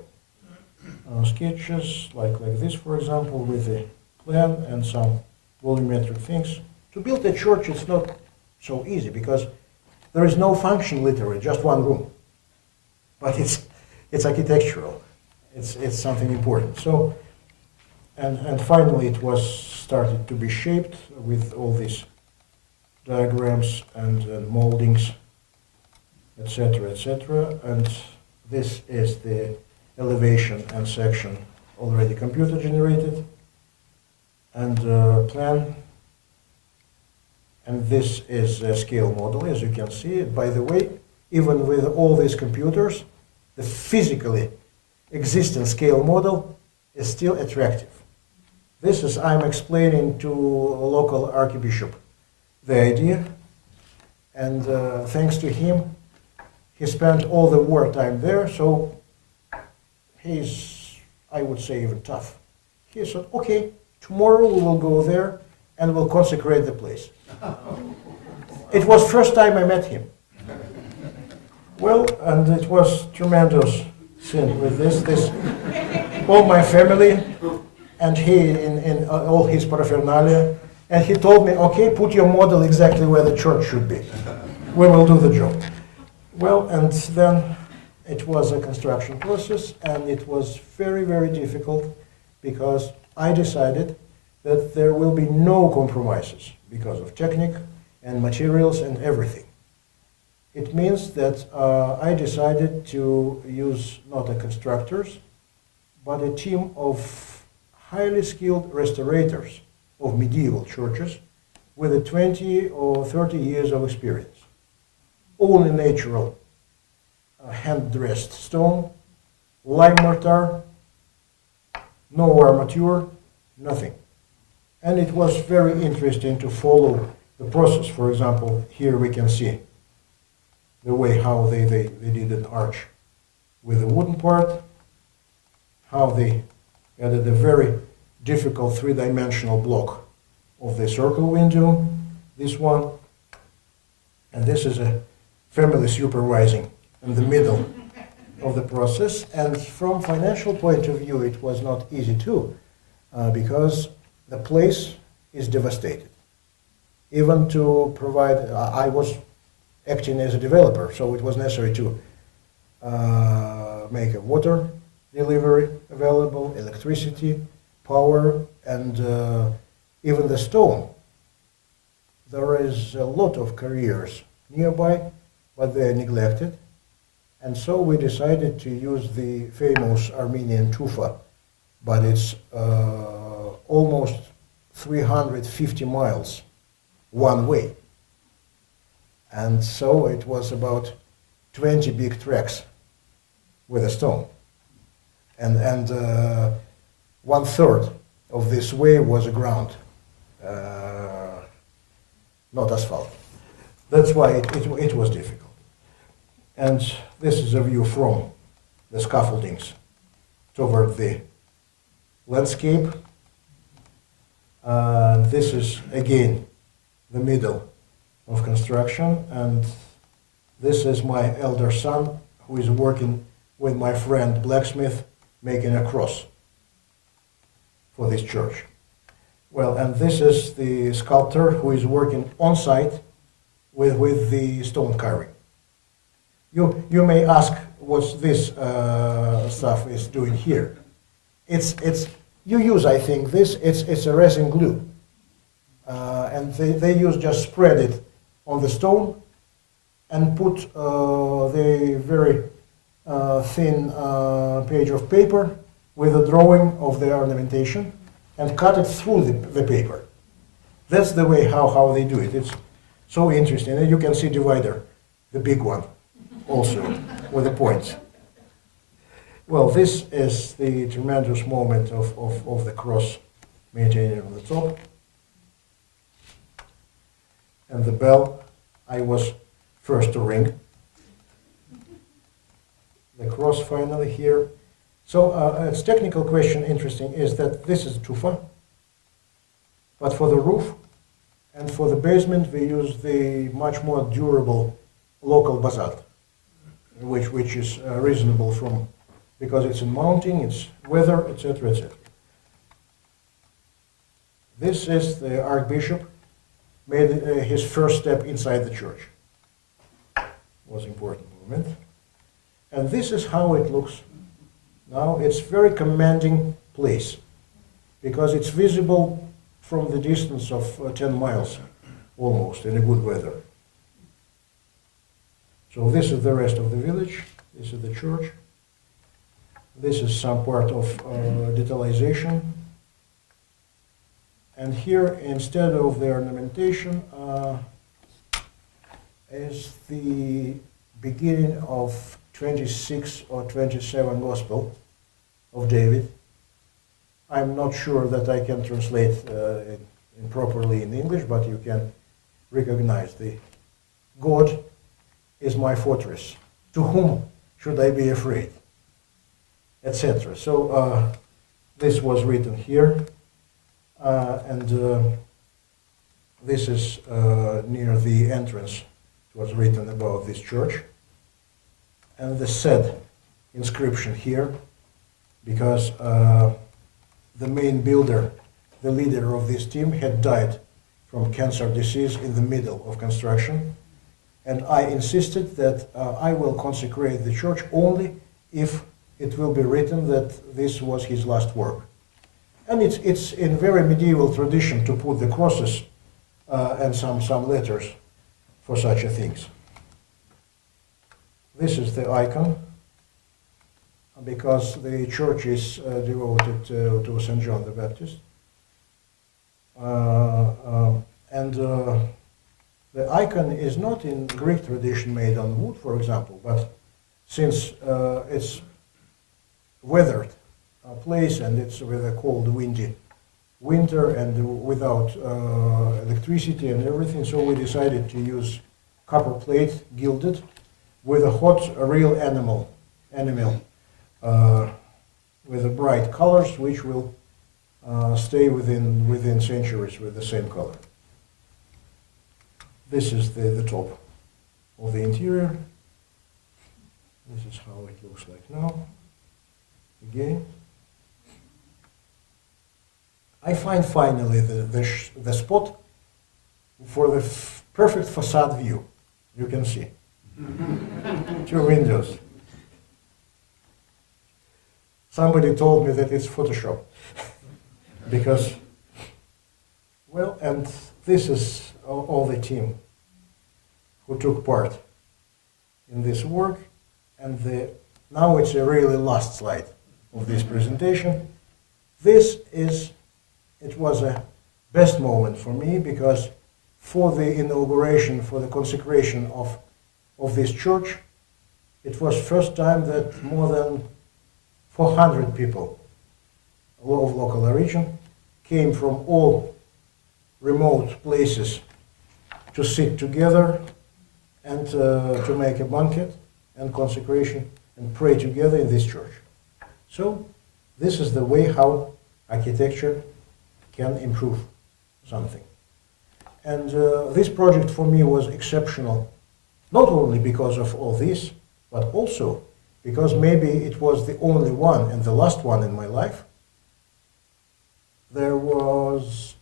sketches, like this, for example, with a plan and some volumetric things. To build a church, it's not so easy, because there is no function, literally, just one room. But it's architectural. It's something important. So, and finally, it was started to be shaped with all these diagrams and moldings, etc., etc. And this is the elevation and section already computer generated, and plan. And this is a scale model, as you can see. By the way, even with all these computers, the physically existing scale model is still attractive. This is, I'm explaining to a local archbishop the idea, and thanks to him, he spent all the wartime there, so he's, I would say, even tough. He said, okay, tomorrow we will go there and we'll consecrate the place. It was first time I met him. Well, and it was tremendous sin with this all my family, and he in all his paraphernalia, and he told me, okay, put your model exactly where the church should be. We will do the job. Well, and then it was a construction process, and it was very, very difficult, because I decided that there will be no compromises because of technique and materials and everything. It means that I decided to use not a constructors, but a team of highly skilled restorators of medieval churches with a 20 or 30 years of experience. Only natural hand-dressed stone, lime mortar, no armature, nothing. And it was very interesting to follow the process. For example, here we can see the way how they did an arch with the wooden part, how they added a very difficult three-dimensional block of the circle window, this one, and this is a family supervising in the middle of the process. And from financial point of view, it was not easy too, because the place is devastated. Even to provide, I was acting as a developer, so it was necessary to make a water delivery available, electricity, power, and even the stone. There is a lot of careers nearby, but they are neglected. And so we decided to use the famous Armenian tufa, but it's almost 350 miles one way. And so it was about 20 big tracks with a stone. And 1/3 of this way was ground, not asphalt. That's why it was difficult. And this is a view from the scaffoldings toward the landscape. This is again the middle of construction, and this is my elder son who is working with my friend blacksmith making a cross for this church. Well, and this is the sculptor who is working on site with the stone carving. You may ask what this stuff is doing here. You use, I think, it's a resin glue, and they use just spread it on the stone and put the very thin page of paper with a drawing of the ornamentation and cut it through the paper. That's the way how they do it. It's so interesting. And you can see divider, the big one, also with the points. Well, this is the tremendous moment of the cross maintained on the top. And the bell, I was first to ring. The cross finally here. So its technical question interesting is that this is tufa, but for the roof and for the basement we use the much more durable local basalt, which is reasonable from, because it's in mounting, it's weather, etc., etc. This is the Archbishop made his first step inside the church. Was an important moment. And this is how it looks now. It's very commanding place because it's visible from the distance of 10 miles almost in a good weather. So this is the rest of the village. This is the church. This is some part of detailization. And here, instead of the ornamentation, is the beginning of 26 or 27 Gospel of David. I'm not sure that I can translate it properly in English, but you can recognize the God is my fortress. To whom should I be afraid? Etc. So this was written here, and this is near the entrance. It was written about this church. And the said inscription here, because the main builder, the leader of this team, had died from cancer disease in the middle of construction. And I insisted that I will consecrate the church only if it will be written that this was his last work. And it's in very medieval tradition to put the crosses and some letters for such a things. This is the icon, because the church is devoted to St. John the Baptist. And the icon is not in Greek tradition made on wood, for example, but since it's weathered place and it's with a cold, windy winter and without electricity and everything, so we decided to use copper plate, gilded, with a hot, real animal with the bright colors, which will stay within centuries with the same color. This is the top of the interior. This is how it looks like now. Again, I find finally the spot for the perfect facade view. You can see 2 windows. Somebody told me that it's Photoshop because, well, and this is all the team who took part in this work, and now it's a really last slide of this presentation. It was a best moment for me because for the inauguration, for the consecration of this church, it was first time that more than 400 people of local origin came from all remote places to sit together and to make a banquet and consecration and pray together in this church. So this is the way how architecture can improve something. And this project for me was exceptional, not only because of all this, but also because maybe it was the only one and the last one in my life. There was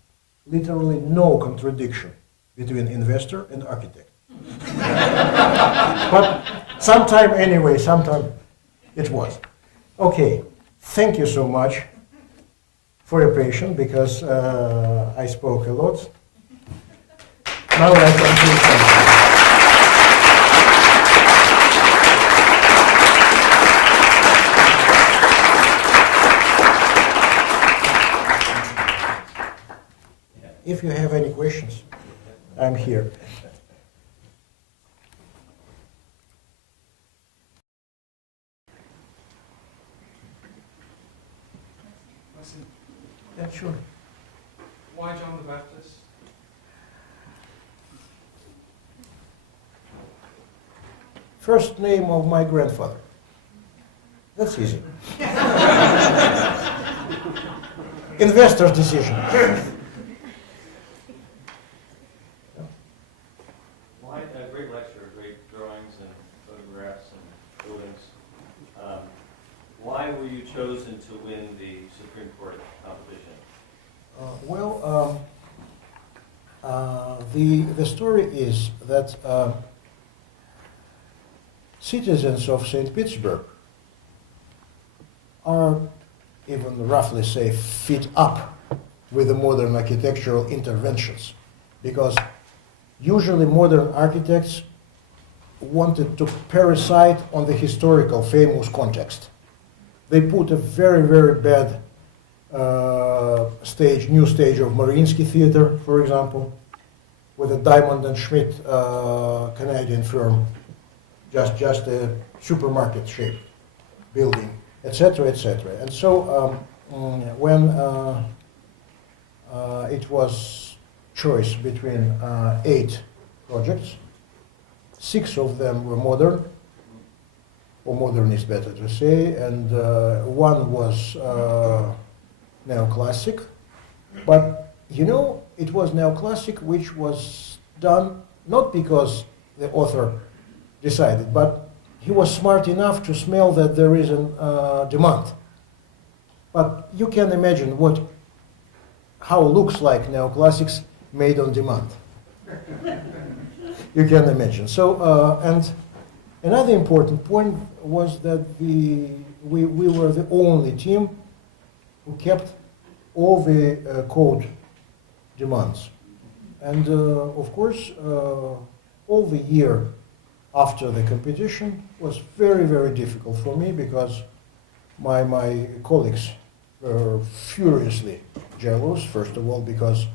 literally no contradiction between investor and architect. But sometime it was. Okay, thank you so much for your patience because I spoke a lot. Now I can If you have any questions, I'm here. Listen, Yeah, sure. why John the Baptist? First name of my grandfather. That's easy. Investor's decision. Why a great lecture, great drawings and photographs and buildings. Why were you chosen to win the Supreme Court competition? The story is that citizens of St. Petersburg are, even roughly say, fit up with the modern architectural interventions, because usually modern architects wanted to parasite on the historical famous context. They put a very, very bad new stage of Mariinsky Theater, for example, with a Diamond and Schmidt Canadian firm, just a supermarket-shaped building, etc., etc. And so when it was choice between 8 projects, 6 of them were modern, or modern is better to say, and 1 was neoclassic. But you know, it was neoclassic which was done not because the author decided, but he was smart enough to smell that there is a demand. But you can imagine how looks like neoclassics made on demand. You can imagine. So, and another important point was that we were the only team who kept all the code demands. And of course, all the year after the competition was very, very difficult for me because my colleagues were furiously jealous, first of all, because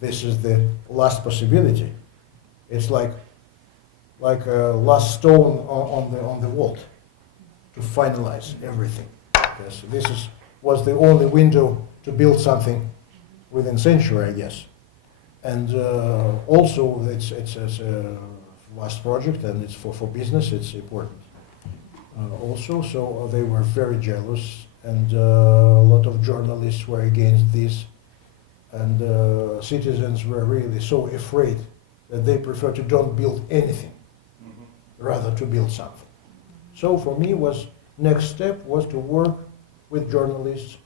this is the last possibility. It's like a last stone on the vault to finalize everything. Because was the only window to build something within century, I guess. And also, it's a vast project, and it's for business. It's important. Also, so they were very jealous, and a lot of journalists were against this, and citizens were really so afraid that they prefer to don't build anything rather to build something. So for me, next step was to work with journalists,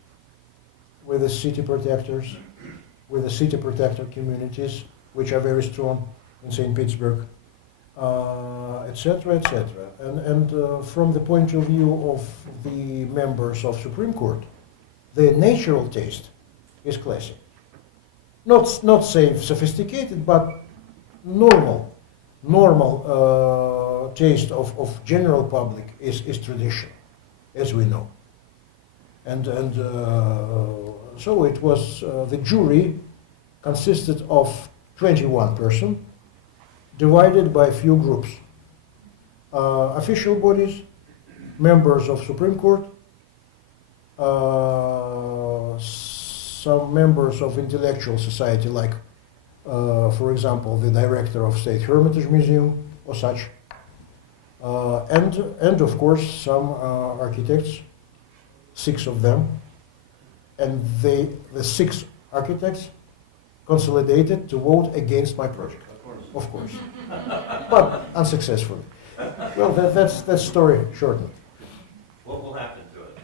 with the city protectors, with the city protector communities, which are very strong in St. Petersburg, etc., etc. And from the point of view of the members of Supreme Court, the natural taste is classic. Not say sophisticated, but normal taste of general public is tradition, as we know. And so it was, the jury consisted of 21 persons, divided by a few groups. Official bodies, members of Supreme Court, some members of intellectual society, like, for example, the director of State Hermitage Museum, or such, and of course some architects, 6 of them, and the 6 architects consolidated to vote against my project. Of course, but unsuccessfully. Well, that's story shortened. What will happen to it?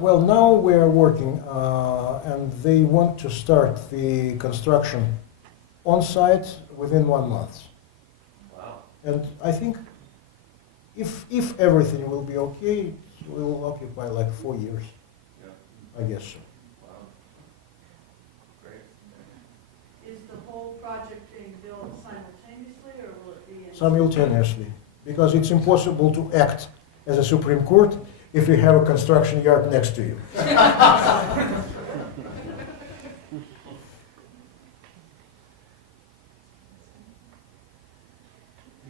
Well, now we are working, and they want to start the construction on site within 1 month. Wow. And I think if everything will be okay, it will occupy like 4 years. Yeah. I guess so. Wow. Great. Is the whole project being built simultaneously, or will it be in? Simultaneously, because it's impossible to act as a Supreme Court if you have a construction yard next to you. The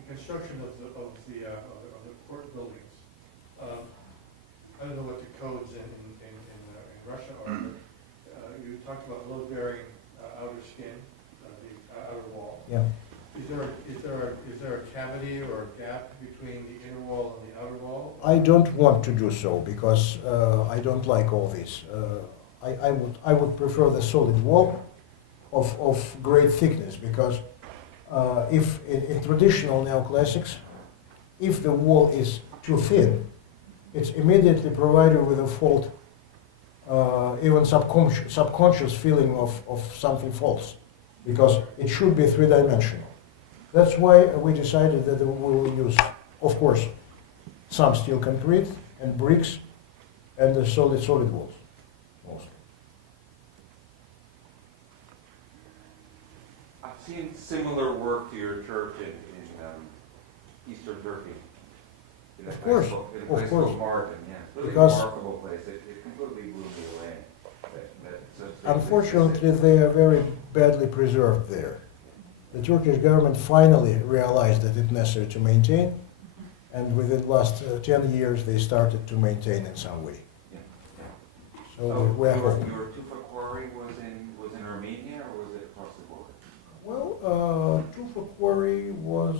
construction of the court buildings, I don't know what the codes in Russia are, but you talked about load-bearing outer skin, the outer wall. Yeah. Is there a cavity or a gap between the inner wall and the outer wall? I don't want to do so because I don't like all this. I would prefer the solid wall of great thickness, because if in traditional neoclassics, if the wall is too thin, it's immediately provided with a fault, even subconscious feeling of something false, because it should be three-dimensional. That's why we decided that we will use, of course, some steel concrete and bricks and the solid walls, mostly. I've seen similar work to your church in Eastern Turkey. In a Of course, place called- in a of place course. called Mardin, yeah. It's really Because- a remarkable place. It completely blew me away. Unfortunately, they are very badly preserved there. The Turkish government finally realized that it's necessary to maintain, and within the last 10 years they started to maintain in some way. Yeah, yeah. So So we're your hoping. Tufa quarry was in Armenia, or was it across the border? Well, Tufa Quarry was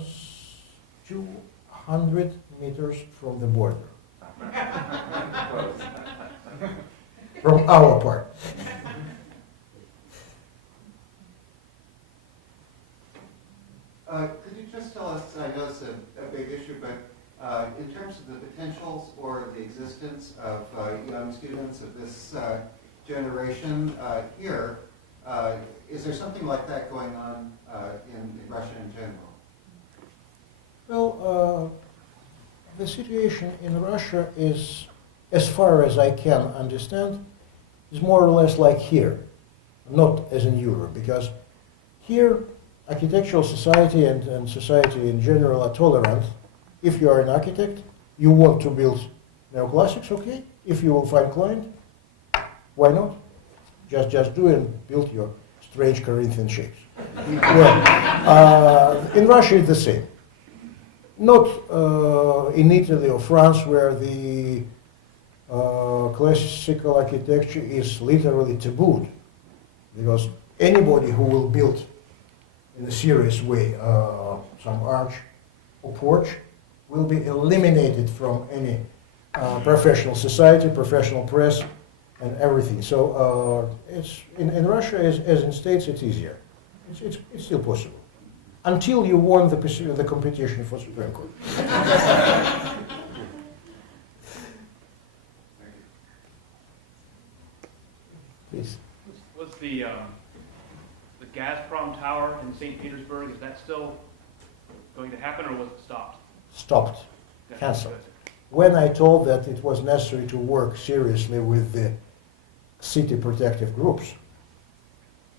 200 meters from the border, Close. from our part. Could you just tell us, I know it's a big issue, but in terms of the potentials or the existence of young students of this generation here, is there something like that going on in Russia in general? Well, the situation in Russia is, as far as I can understand, is more or less like here, not as in Europe, because here architectural society and society in general are tolerant If you are an architect, you want to build neoclassics, okay. If you will find client, why not? Just do and build your strange Corinthian shapes. Well, in Russia it's the same. Not in Italy or France, where the classical architecture is literally tabooed, because anybody who will build in a serious way some arch or porch will be eliminated from any professional society, professional press, and everything. So it's in Russia, as in States, it's easier. It's still possible. Until you won the competition for Supreme Court. Please. What's the Gazprom tower in St. Petersburg, is that still going to happen, or was it stopped? Stopped. Okay, Cancelled. good. When I told that it was necessary to work seriously with the city protective groups,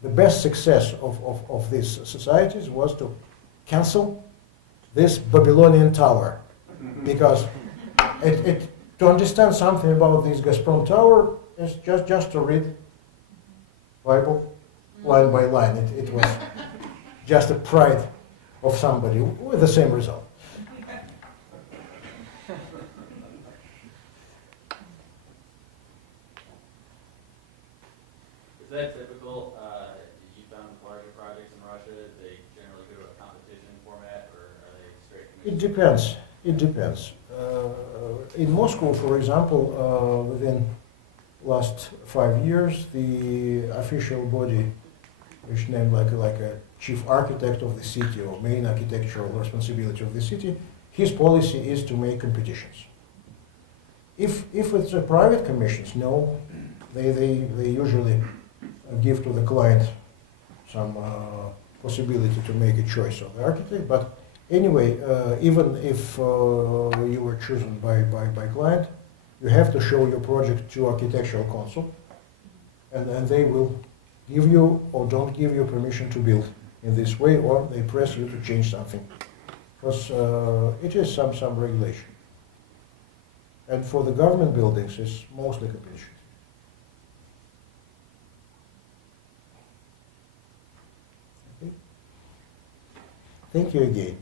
the best success of these societies was to cancel this Babylonian tower. Because to understand something about this Gazprom tower is just to read Bible line by line. It was just a pride of somebody with the same result. Is that typical? You found larger projects in Russia, they generally go to a competition format, or are they straight It commission? depends. It depends. In Moscow, for example, within last 5 years, the official body, which named like a chief architect of the city or main architectural responsibility of the city, his policy is to make competitions. If it's a private commissions, no, they usually give to the client some possibility to make a choice of the architect. But anyway, even if you were chosen by client, you have to show your project to architectural council, and they will give you or don't give you permission to build in this way, or they press you to change something, because it is some regulation. And for the government buildings, it's mostly competition. Okay. Thank you again.